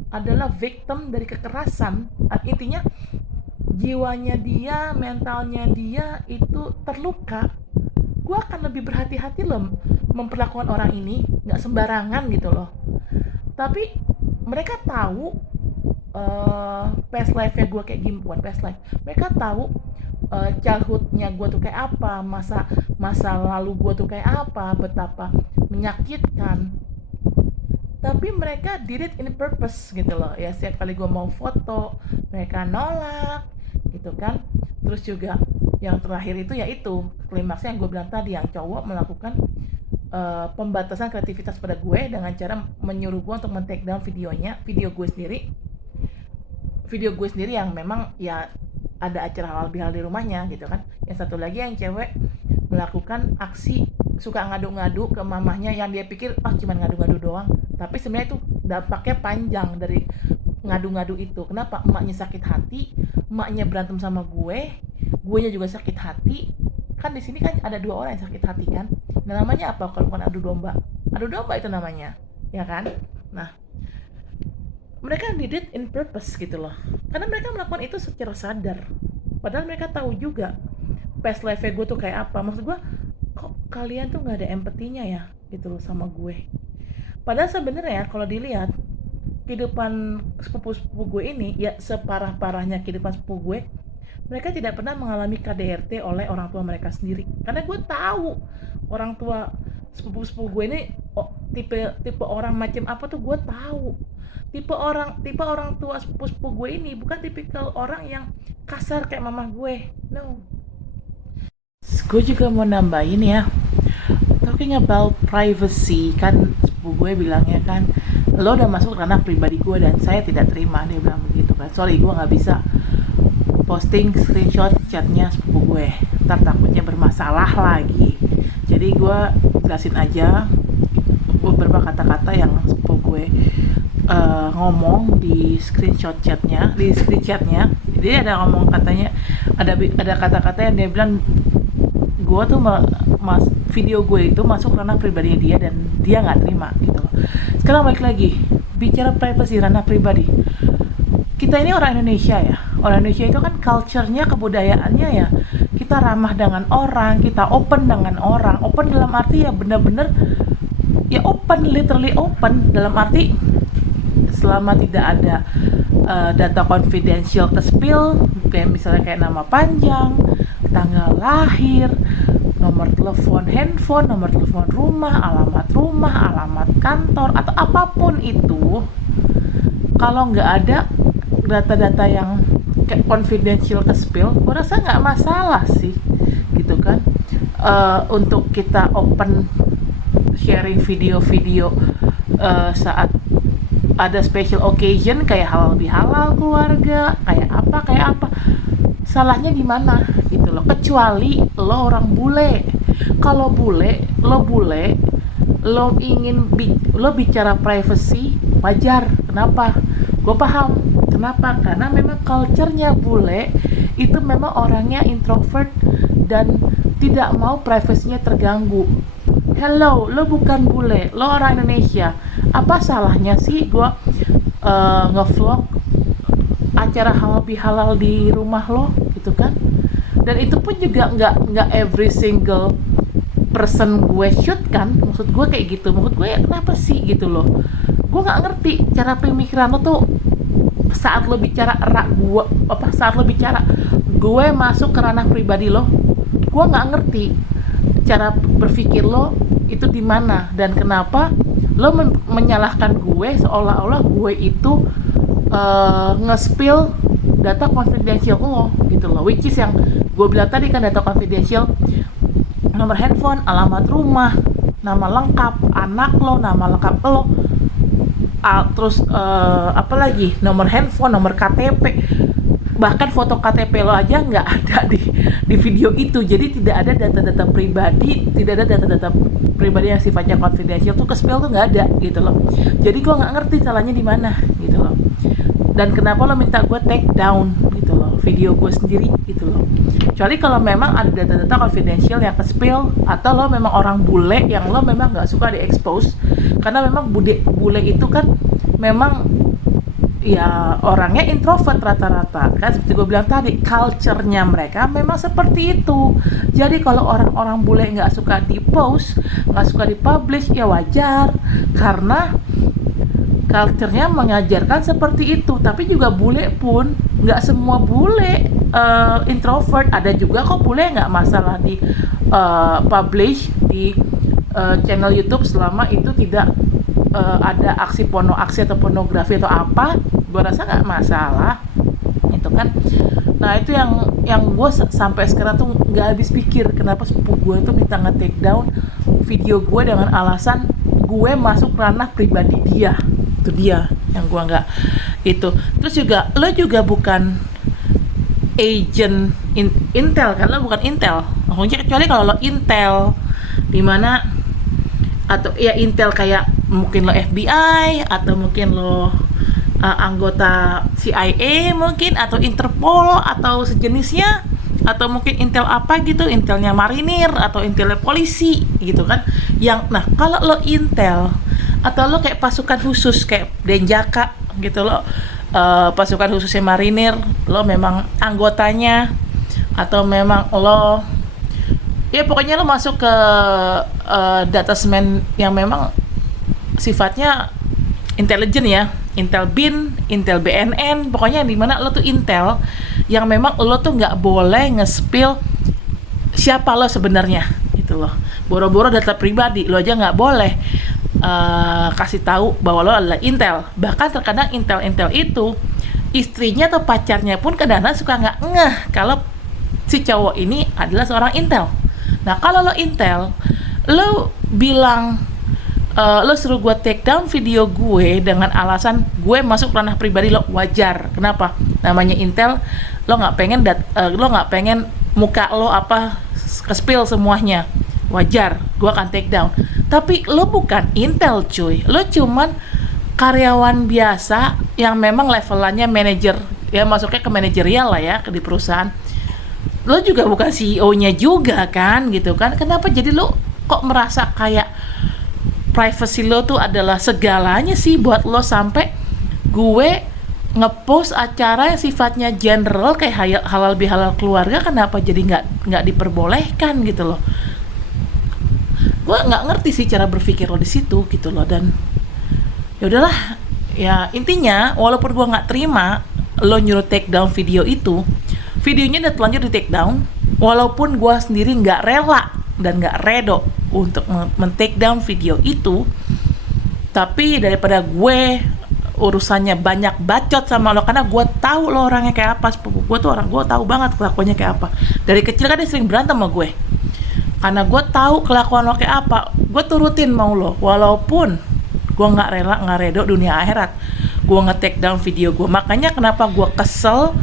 adalah victim dari kekerasan. Intinya jiwanya dia, mentalnya dia itu terluka. Gue akan lebih berhati-hati loh memperlakukan orang ini, nggak sembarangan gitu loh. Tapi mereka tahu past life-nya gue kayak gini, bukan past life. Mereka tahu childhood-nya gue tuh kayak apa, masa lalu gue tuh kayak apa, betapa menyakitkan. Tapi mereka did it in purpose gitu loh ya. Setiap kali gue mau foto, mereka nolak gitu kan. Terus juga yang terakhir itu yaitu klimaksnya yang gue bilang tadi, yang cowok melakukan pembatasan kreativitas pada gue dengan cara menyuruh gue untuk men-take down video gue sendiri yang memang ya ada acara halal bihalal di rumahnya gitu kan. Yang satu lagi yang cewek melakukan aksi suka ngadu-ngadu ke mamahnya yang dia pikir cuman ngadu-ngadu doang, tapi sebenarnya itu dampaknya panjang dari ngadu-ngadu itu. Kenapa? Emaknya sakit hati, emaknya berantem sama gue nya juga sakit hati. Kan di sini kan ada dua orang yang sakit hati kan. Nah, namanya apa kalau bukan adu domba? Adu domba itu namanya, ya kan? Nah, mereka did it in purpose gitu loh. Karena mereka melakukan itu secara sadar. Padahal mereka tahu juga past life gue tuh kayak apa. Maksud gue, kok kalian tuh nggak ada empatinya ya gitu loh sama gue. Padahal sebenarnya kalau dilihat kehidupan sepupu-sepupu gue ini ya separah-parahnya kehidupan sepupu gue, mereka tidak pernah mengalami KDRT oleh orang tua mereka sendiri. Karena gue tahu orang tua sepupu-sepupu gue ini tipe orang macam apa tuh gue tahu. Tipe orang tua sepupu-sepupu gue ini bukan tipikal orang yang kasar kayak mama gue. No. Gue juga mau nambahin ya, talking about privacy, kan sepupu gue bilangnya kan, lo udah masuk ranah pribadi gue dan saya tidak terima, dia bilang begitu kan. Sorry, gue nggak bisa posting screenshot chatnya sepupu gue, ntar takutnya bermasalah lagi. Jadi gue jelasin aja beberapa kata-kata yang sepupu gue ngomong di screenshot chatnya, di screen chatnya. Jadi ada ngomong katanya, ada kata-kata yang dia bilang gue tuh video gue itu masuk ranah pribadinya dia dan dia nggak terima gitu loh. Sekarang balik lagi bicara privacy ranah pribadi. Kita ini orang Indonesia ya. Orang Indonesia itu kan culture-nya, kebudayaannya ya, kita ramah dengan orang, kita open dengan orang. Open dalam arti ya bener-bener ya open, literally open dalam arti selama tidak ada data confidential ke spill, misalnya kayak nama panjang, tanggal lahir, nomor telepon handphone, nomor telepon rumah, alamat kantor, atau apapun itu, kalau nggak ada data-data yang confidential ke spill, gue rasa nggak masalah sih, gitu kan. Untuk kita open sharing video-video saat ada special occasion kayak halal bihalal keluarga, kayak apa, salahnya di mana gitu loh. Kecuali lo orang bule. Kalau bule, lo ingin lo bicara privacy, wajar. Kenapa? Gue paham. Kenapa? Karena memang culture-nya bule itu memang orangnya introvert dan tidak mau privasinya terganggu. Hello, lo bukan bule, lo orang Indonesia. Apa salahnya sih gue ngevlog acara halal bihalal di rumah lo gitu kan? Dan itu pun juga nggak every single person gue shoot kan? Maksud gue kayak gitu. Maksud gue ya kenapa sih gitu loh? Gue nggak ngerti cara pemikiran lo tuh saat lo bicara saat lo bicara gue masuk ke ranah pribadi lo. Gue nggak ngerti cara berpikir lo itu di mana dan kenapa lo menyalahkan gue seolah-olah gue itu nge-spill data confidential lo gitu loh, which is yang gue bilang tadi kan, data confidential, nomor handphone, alamat rumah, nama lengkap anak lo, nama lengkap lo, terus apa lagi, nomor handphone, nomor KTP, bahkan foto KTP lo aja nggak ada di video itu. Jadi tidak ada data-data pribadi, tidak ada data-data pribadi yang sifatnya confidential tuh ke spill tuh nggak ada gitu loh. Jadi gue nggak ngerti salahnya di mana gitu loh. Dan kenapa lo minta gue take down gitu loh video gue sendiri gitu loh. Kecuali kalau memang ada data-data confidential yang ke spill, atau lo memang orang bule yang lo memang nggak suka di expose, karena memang bule itu kan memang ya orangnya introvert rata-rata kan, seperti gue bilang tadi, culture-nya mereka memang seperti itu. Jadi kalau orang-orang bule nggak suka di post, nggak suka di publish, ya wajar, karena culture-nya mengajarkan seperti itu. Tapi juga bule pun nggak semua bule introvert, ada juga kok bule nggak masalah di publish di channel YouTube selama itu tidak ada aksi atau pornografi atau apa, gue rasa nggak masalah itu kan. Nah itu yang gue sampai sekarang tuh nggak habis pikir, kenapa sepupu gue tuh minta nge-take down video gue dengan alasan gue masuk ranah pribadi dia. Itu dia yang gue nggak itu. Terus juga lo juga bukan agent Intel kan, lo bukan Intel maksudnya, kecuali kalau lo Intel dimana, atau ya Intel kayak mungkin lo FBI, atau mungkin lo anggota CIA mungkin, atau Interpol atau sejenisnya, atau mungkin Intel apa gitu, Intelnya marinir atau Intelnya polisi gitu kan. Yang nah kalau lo Intel atau lo kayak pasukan khusus kayak Denjaka gitu, lo pasukan khususnya marinir, lo memang anggotanya, atau memang lo ya pokoknya lo masuk ke datasemen yang memang sifatnya intelijen ya, Intel BIN, Intel BNN, pokoknya di mana lo tuh Intel yang memang lo tuh nggak boleh nge-spill siapa lo sebenarnya gitu loh. Boro-boro data pribadi lo aja nggak boleh kasih tahu bahwa lo adalah Intel. Bahkan terkadang Intel itu istrinya atau pacarnya pun kadang-kadang suka nggak ngeh kalau si cowok ini adalah seorang Intel. Nah kalau lo Intel, lo bilang lo suruh gue take down video gue dengan alasan gue masuk ranah pribadi lo, wajar. Kenapa? Namanya Intel, lo nggak pengen lo nggak pengen muka lo apa ke-spill semuanya, wajar, gue akan take down. Tapi lo bukan Intel cuy, lo cuman karyawan biasa yang memang levelannya manajer, ya masuknya ke manajerial lah ya di perusahaan. Lo juga bukan CEO-nya juga kan gitu kan. Kenapa jadi lo kok merasa kayak privacy lo tuh adalah segalanya sih buat lo, sampai gue ngepost acara yang sifatnya general kayak halal bihalal keluarga, kenapa jadi nggak diperbolehkan gitu loh. Gue nggak ngerti sih cara berpikir lo di situ gitu loh. Dan ya udahlah ya, intinya walaupun gue nggak terima lo nyuruh take down video itu, videonya udah telanjur di take down, walaupun gue sendiri nggak rela dan nggak redo untuk men-take down video itu. Tapi daripada gue urusannya banyak bacot sama lo, karena gue tahu lo orangnya kayak apa, sepupu gue tuh gue tahu banget kelakuannya kayak apa. Dari kecil kan dia sering berantem sama gue, karena gue tahu kelakuan lo kayak apa. Gue turutin mau lo, walaupun gue nggak rela, nggak redo dunia akhirat gue nge-take down video gue. Makanya kenapa gue kesel,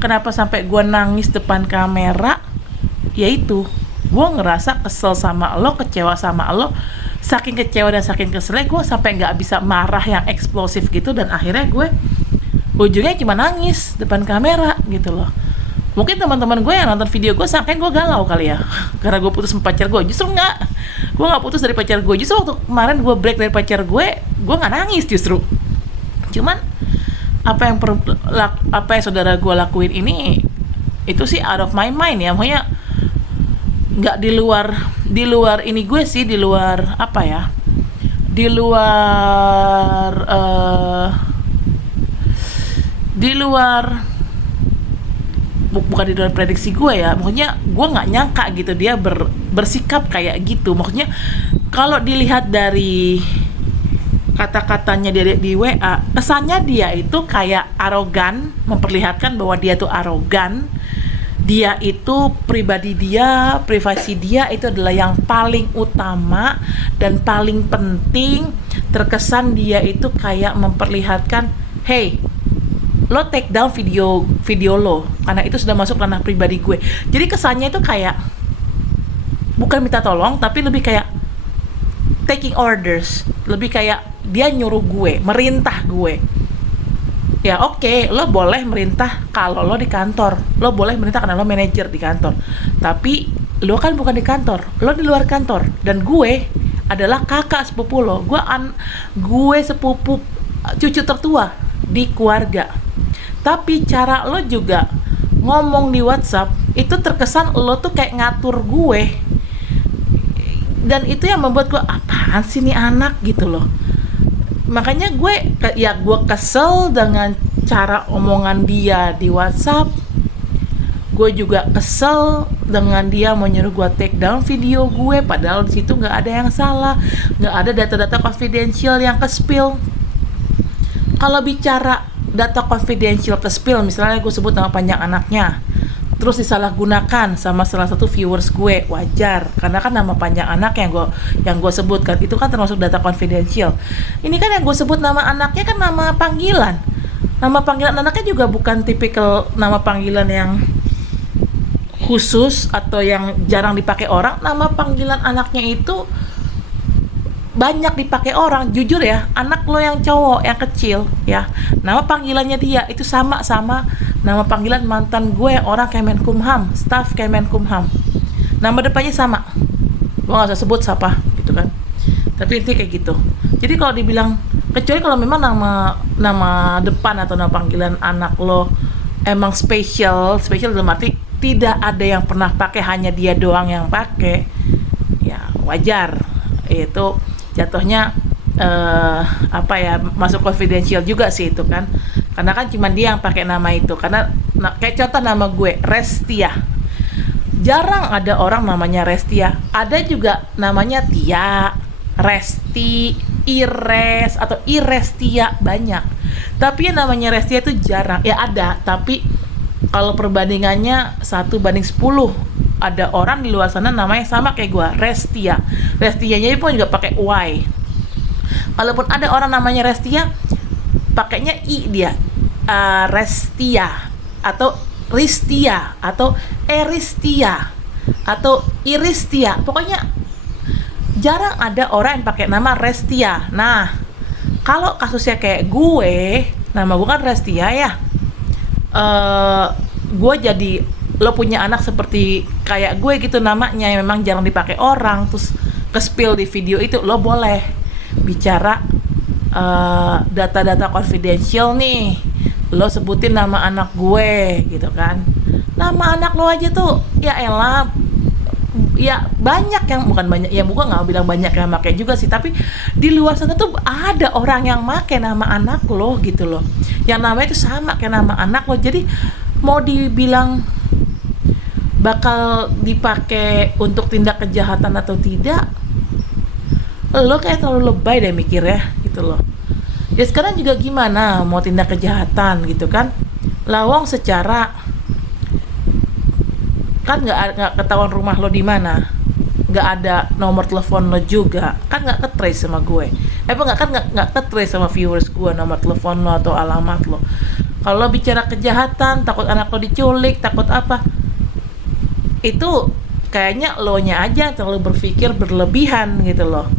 kenapa sampai gue nangis depan kamera, yaitu gue ngerasa kesel sama lo, kecewa sama lo. Saking kecewa dan saking keselnya gue sampai nggak bisa marah yang eksplosif gitu, dan akhirnya gue ujungnya cuma nangis depan kamera gitu loh. Mungkin teman-teman gue yang nonton video gue sangka gue galau kali ya karena gue putus sama pacar gue. Justru gue nggak putus dari pacar gue. Justru waktu kemarin gue break dari pacar gue nggak nangis justru. Cuman apa yang saudara gue lakuin ini itu sih out of my mind ya, maksudnya nggak di luar ini gue sih, di luar apa ya, di luar bukan di luar prediksi gue ya, maksudnya gue nggak nyangka gitu dia bersikap kayak gitu. Maksudnya kalau dilihat dari kata-katanya dia di WA, kesannya dia itu kayak arogan, memperlihatkan bahwa dia tuh arogan. Dia itu pribadi dia, privasi dia itu adalah yang paling utama dan paling penting. Terkesan dia itu kayak memperlihatkan, hey, lo take down video lo karena itu sudah masuk ranah pribadi gue. Jadi kesannya itu kayak bukan minta tolong, tapi lebih kayak taking orders, lebih kayak dia nyuruh gue, merintah gue. Ya oke, lo boleh merintah kalau lo di kantor, lo boleh merintah karena lo manajer di kantor. Tapi lo kan bukan di kantor, lo di luar kantor. Dan gue adalah kakak sepupu lo, gue sepupu cucu tertua di keluarga. Tapi cara lo juga ngomong di WhatsApp itu terkesan lo tuh kayak ngatur gue. Dan itu yang membuat gue, apaan sih nih anak gitu loh. Makanya gue kesel dengan cara omongan dia di WhatsApp. Gue juga kesel dengan dia mau nyuruh gue take down video gue, padahal di situ nggak ada yang salah, nggak ada data-data confidential yang ke-spill. Kalau bicara data confidential ke-spill, misalnya gue sebut nama panjang anaknya, terus disalahgunakan sama salah satu viewers gue, wajar, karena kan nama panjang anak yang gue sebutkan itu kan termasuk data confidential. Ini kan yang gue sebut nama anaknya kan nama panggilan anaknya juga bukan tipikal nama panggilan yang khusus atau yang jarang dipakai orang, nama panggilan anaknya itu banyak dipakai orang. Jujur ya, anak lo yang cowok yang kecil ya, nama panggilannya dia itu sama sama nama panggilan mantan gue yang orang Kemenkumham, staf Kemenkumham. Nama depannya sama. Gue nggak usah sebut siapa gitu kan. Tapi intinya kayak gitu. Jadi kalau dibilang, kecuali kalau memang nama depan atau nama panggilan anak lo emang spesial dalam arti tidak ada yang pernah pakai, hanya dia doang yang pakai, ya wajar. Itu jatuhnya apa ya, masuk confidential juga sih itu kan, karena kan cuma dia yang pakai nama itu. Karena kayak contoh nama gue Restia, jarang ada orang namanya Restia. Ada juga namanya Tia, Resti, Ires atau Irestia, banyak. Tapi yang namanya Restia itu jarang. Ya ada, tapi kalau perbandingannya 1:10, ada orang di luar sana namanya sama kayak gue, Restia. Restianya pun juga pakai Y. Kalaupun ada orang namanya Restia, pakainya I dia, Restia atau Ristia atau Eristia atau Iristia. Pokoknya jarang ada orang yang pakai nama Restia. Nah, kalau kasusnya kayak gue, nama gue kan Restia ya. Gue jadi, lo punya anak seperti kayak gue gitu namanya, yang memang jarang dipakai orang, terus ke-spill di video itu, lo boleh bicara data-data confidential nih, lo sebutin nama anak gue gitu kan. Nama anak lo aja tuh, ya elah, ya banyak yang, bukan banyak ya, bukan nggak bilang banyak yang pakai juga sih, tapi di luar sana tuh ada orang yang pakai nama anak lo gitu loh, yang namanya itu sama kayak nama anak lo. Jadi mau dibilang bakal dipakai untuk tindak kejahatan atau tidak, lo kayak terlalu lebay deh mikir ya gitu loh. Ya sekarang juga gimana mau tindak kejahatan gitu kan, lawang secara kan nggak ketahuan rumah lo di mana, nggak ada nomor telepon lo juga kan, nggak ketrace sama gue, nggak ketrace sama viewers gue nomor telepon lo atau alamat lo. Kalau bicara kejahatan, takut anak lo diculik, takut apa, itu kayaknya lo nya aja yang terlalu berpikir berlebihan gitu loh.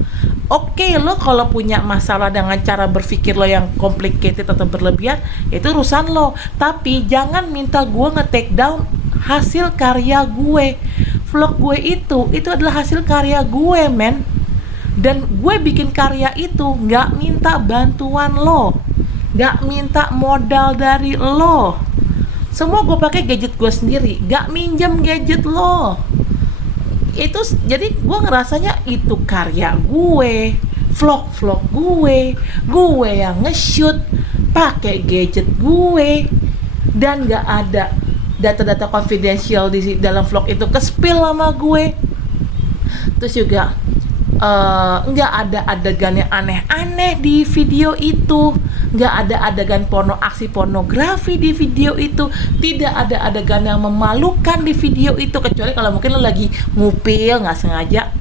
Oke, lo kalau punya masalah dengan cara berpikir lo yang complicated atau berlebihan, itu urusan lo. Tapi jangan minta gue nge-take down hasil karya gue. Vlog gue itu adalah hasil karya gue, men. Dan gue bikin karya itu gak minta bantuan lo, gak minta modal dari lo. Semua gue pakai gadget gue sendiri, gak minjem gadget lo. Itu jadi gue ngerasanya itu karya gue, vlog gue yang nge-shoot pakai gadget gue, dan gak ada data-data confidential di dalam vlog itu ke-spill sama gue. Terus juga nggak ada adegan yang aneh-aneh di video itu, nggak ada adegan aksi pornografi di video itu, tidak ada adegan yang memalukan di video itu, kecuali kalau mungkin lo lagi ngupil nggak sengaja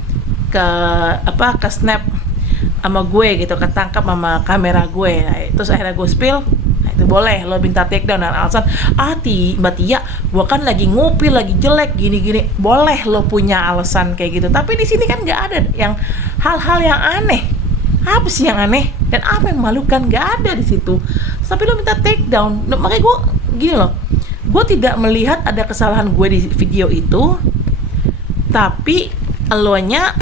ke snap sama gue gitu, ketangkap sama kamera gue, nah, terus akhirnya gue spill. Nah, itu boleh lo minta take down dengan alasan Mbak Tia, gue kan lagi ngupil, lagi jelek gini-gini, boleh lo punya alasan kayak gitu. Tapi di sini kan nggak ada yang hal-hal yang aneh. Apa sih yang aneh dan apa yang memalukan? Nggak ada di situ. Tapi lo minta take down. Makanya gue gini loh, gue tidak melihat ada kesalahan gue di video itu, tapi lo nya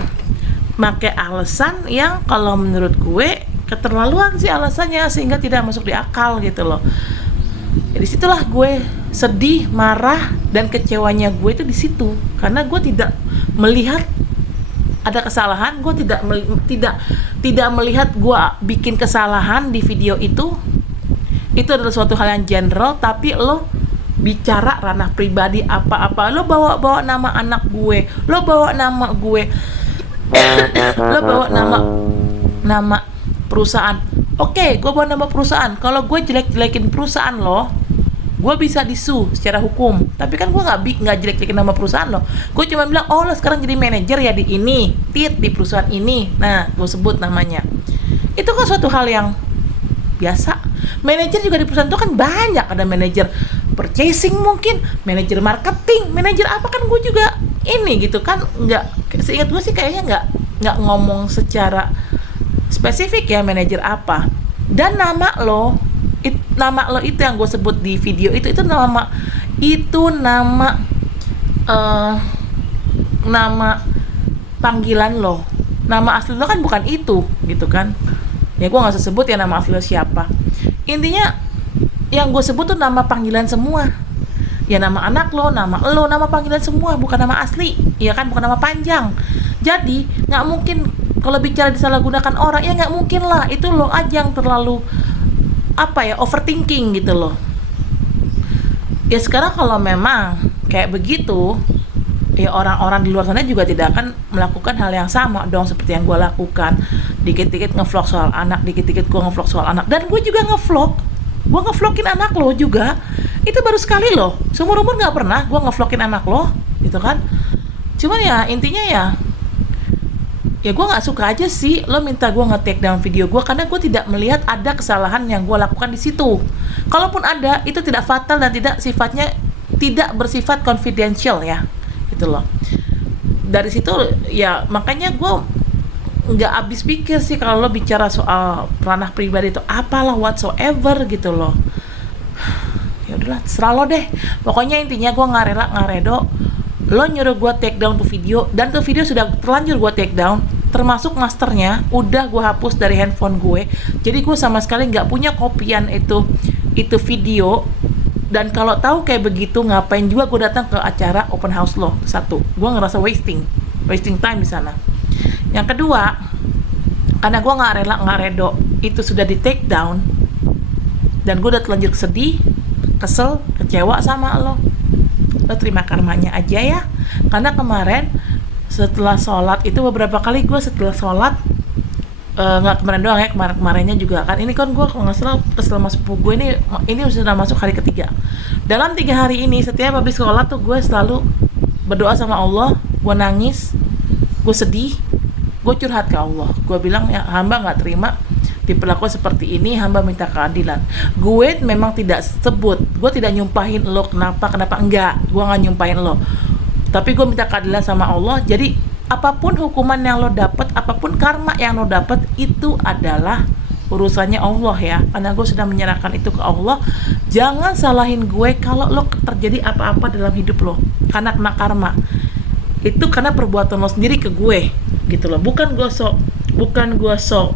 pakai alasan yang kalau menurut gue keterlaluan sih alasannya, sehingga tidak masuk di akal gitu loh. Di situlah gue sedih, marah, dan kecewanya gue itu di situ, karena gue tidak melihat ada kesalahan. Gue tidak melihat gue bikin kesalahan di video itu. Itu adalah suatu hal yang general, tapi lo bicara ranah pribadi apa-apa, lo bawa nama anak gue, lo bawa nama gue, lo bawa nama perusahaan. Oke, gue bawa nama perusahaan. Kalau gue jelek-jelekin perusahaan lo, gue bisa disu secara hukum. Tapi kan gue nggak jelek-jelekin nama perusahaan lo. Gue cuma bilang, oh lo sekarang jadi manajer ya di ini, di perusahaan ini. Nah, gue sebut namanya. Itu kan suatu hal yang biasa. Manajer juga di perusahaan itu kan banyak, ada manajer purchasing mungkin, manajer marketing, manajer apa, kan gue juga ini gitu kan. Nggak, seingat gue sih kayaknya nggak ngomong secara spesifik ya manajer apa. Dan nama lo itu yang gue sebut di video itu nama eh, nama panggilan lo. Nama asli lo kan bukan itu gitu kan. Ya gue nggak usah sebut ya nama asli lo siapa. Intinya yang gue sebut tuh nama panggilan semua. Ya nama anak lo, nama panggilan semua, bukan nama asli. Ya kan, bukan nama panjang. Jadi nggak mungkin kalau bicara disalahgunakan orang, ya nggak mungkin lah. Itu lo aja yang terlalu overthinking gitu loh. Ya sekarang kalau memang kayak begitu, ya orang-orang di luar sana juga tidak akan melakukan hal yang sama dong seperti yang gue lakukan. Dikit-dikit ngevlog soal anak, dikit-dikit gue ngevlog soal anak. Dan gue juga ngevlogin anak lo juga. Itu baru sekali loh, seumur umur gak pernah gue ngevlogin anak lo gitu kan. Cuman ya intinya ya gue gak suka aja sih lo minta gue nge-take down video gue, karena gue tidak melihat ada kesalahan yang gue lakukan di situ. Kalaupun ada, itu tidak fatal dan tidak bersifat confidential ya gitu loh. Dari situ ya makanya gue nggak habis pikir sih kalau lo bicara soal ranah pribadi itu apalah whatsoever gitu loh. Ya udahlah, serah lo deh. Pokoknya intinya gue ngaredo lo nyuruh gue take down tuh video, dan tuh video sudah terlanjur gue take down, termasuk masternya udah gue hapus dari handphone gue. Jadi gue sama sekali nggak punya kopian itu video. Dan kalau tahu kayak begitu, ngapain juga gue datang ke acara open house lo? Satu, gue ngerasa wasting time di sana. Yang kedua, karena gue nggak redo itu sudah di take down, dan gue udah terlanjur sedih, kesel, kecewa sama lo terima karmanya aja ya. Karena kemarin setelah sholat itu beberapa kali gue setelah sholat, nggak kemarin doang ya, kemarinnya juga kan. Ini kan gue kalau nggak salah kesel sama sepupu gue, ini sudah masuk hari ketiga. Dalam 3 hari ini setiap habis sholat tuh gue selalu berdoa sama Allah. Gue nangis, gue sedih, gue curhat ke Allah. Gue bilang ya hamba nggak terima diperlakukan seperti ini, hamba minta keadilan. Gue memang tidak sebut, gue tidak nyumpahin lo kenapa enggak, gue nggak nyumpahin lo, tapi gue minta keadilan sama Allah. Jadi apapun hukuman yang lo dapat, apapun karma yang lo dapat, itu adalah urusannya Allah ya. Karena gue sudah menyerahkan itu ke Allah. Jangan salahin gue kalau lo terjadi apa-apa dalam hidup lo karena kena karma. Itu karena perbuatan lo sendiri ke gue gitu loh. Bukan gue sok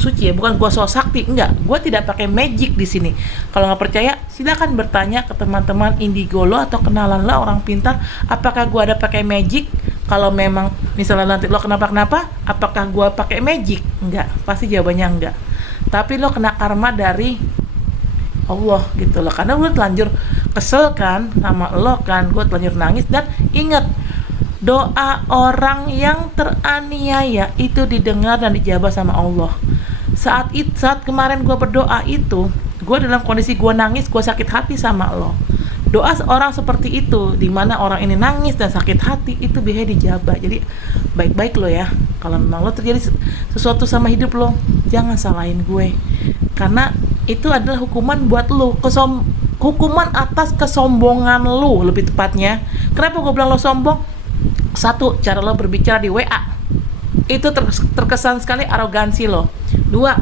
suci ya, bukan gue sok sakti, enggak. Gue tidak pakai magic di sini. Kalau nggak percaya, silakan bertanya ke teman-teman indigo lo atau kenalan lo orang pintar, apakah gue ada pakai magic. Kalau memang misalnya nanti lo kenapa, apakah gue pakai magic? Enggak, pasti jawabannya enggak. Tapi lo kena karma dari Allah gitu loh, karena gue telanjur kesel kan sama lo kan, gue telanjur nangis. Dan ingat, doa orang yang teraniaya itu didengar dan dijabah sama Allah. Saat kemarin gue berdoa itu, gue dalam kondisi gue nangis, gue sakit hati sama lo. Doa orang seperti itu, dimana orang ini nangis dan sakit hati, itu biasanya dijabah. Jadi baik-baik lo ya, kalau memang lo terjadi sesuatu sama hidup lo, jangan salahin gue, karena itu adalah hukuman buat lo, hukuman atas kesombongan lo lebih tepatnya. Kenapa gue bilang lo sombong? Satu, cara lo berbicara di WA itu terkesan sekali arogansi lo. Dua,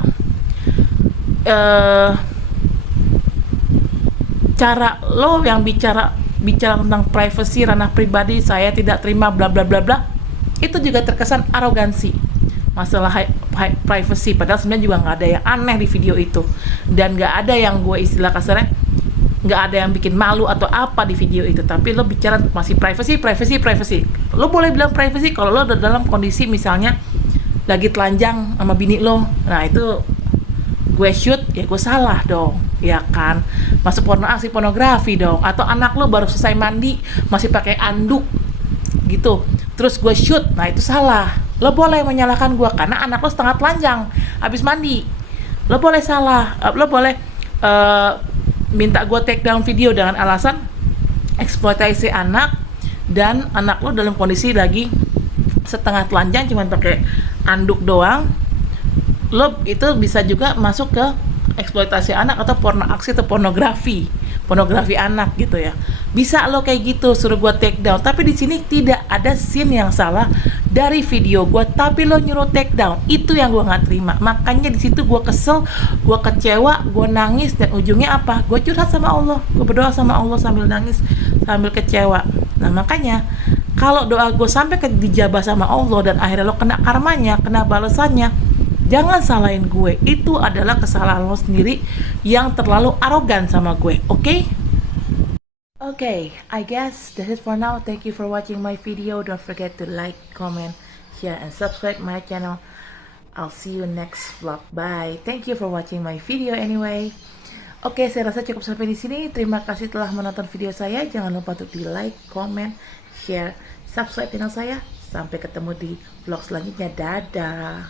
cara lo yang bicara tentang privacy, ranah pribadi, saya tidak terima bla bla bla bla, itu juga terkesan arogansi. Masalah high privacy, padahal sebenarnya juga nggak ada yang aneh di video itu, dan nggak ada yang gue istilah kasarnya, nggak ada yang bikin malu atau apa di video itu. Tapi lo bicara masih privacy. Lo boleh bilang privacy kalau lo udah dalam kondisi misalnya lagi telanjang sama bini lo. Nah itu gue shoot, ya gue salah dong, ya kan. Masuk pornografi dong. Atau anak lo baru selesai mandi masih pakai anduk gitu, terus gue shoot, nah itu salah. Lo boleh menyalahkan gue karena anak lo setengah telanjang habis mandi. Lo boleh salah, lo boleh minta gue take down video dengan alasan eksploitasi anak, dan anak lo dalam kondisi lagi setengah telanjang cuman pakai anduk doang. Lo itu bisa juga masuk ke eksploitasi anak atau porno aksi atau pornografi anak gitu ya. Bisa lo kayak gitu suruh gue take down, tapi di sini tidak ada scene yang salah dari video gue, tapi lo nyuruh take down. Itu yang gue nggak terima. Makanya di situ gue kesel, gue kecewa, gue nangis, dan ujungnya apa? Gue curhat sama Allah, gue berdoa sama Allah sambil nangis, sambil kecewa. Nah makanya kalau doa gue sampai ke dijabah sama Allah dan akhirnya lo kena karmanya, kena balasannya, jangan salahin gue. Itu adalah kesalahan lo sendiri yang terlalu arogan sama gue, oke? Okay, I guess that's it for now. Thank you for watching my video. Don't forget to like, comment, share, and subscribe my channel. I'll see you next vlog. Bye. Thank you for watching my video anyway. Oke, saya rasa cukup sampai di sini. Terima kasih telah menonton video saya. Jangan lupa untuk di like, comment, share, subscribe channel saya. Sampai ketemu di vlog selanjutnya. Dadah.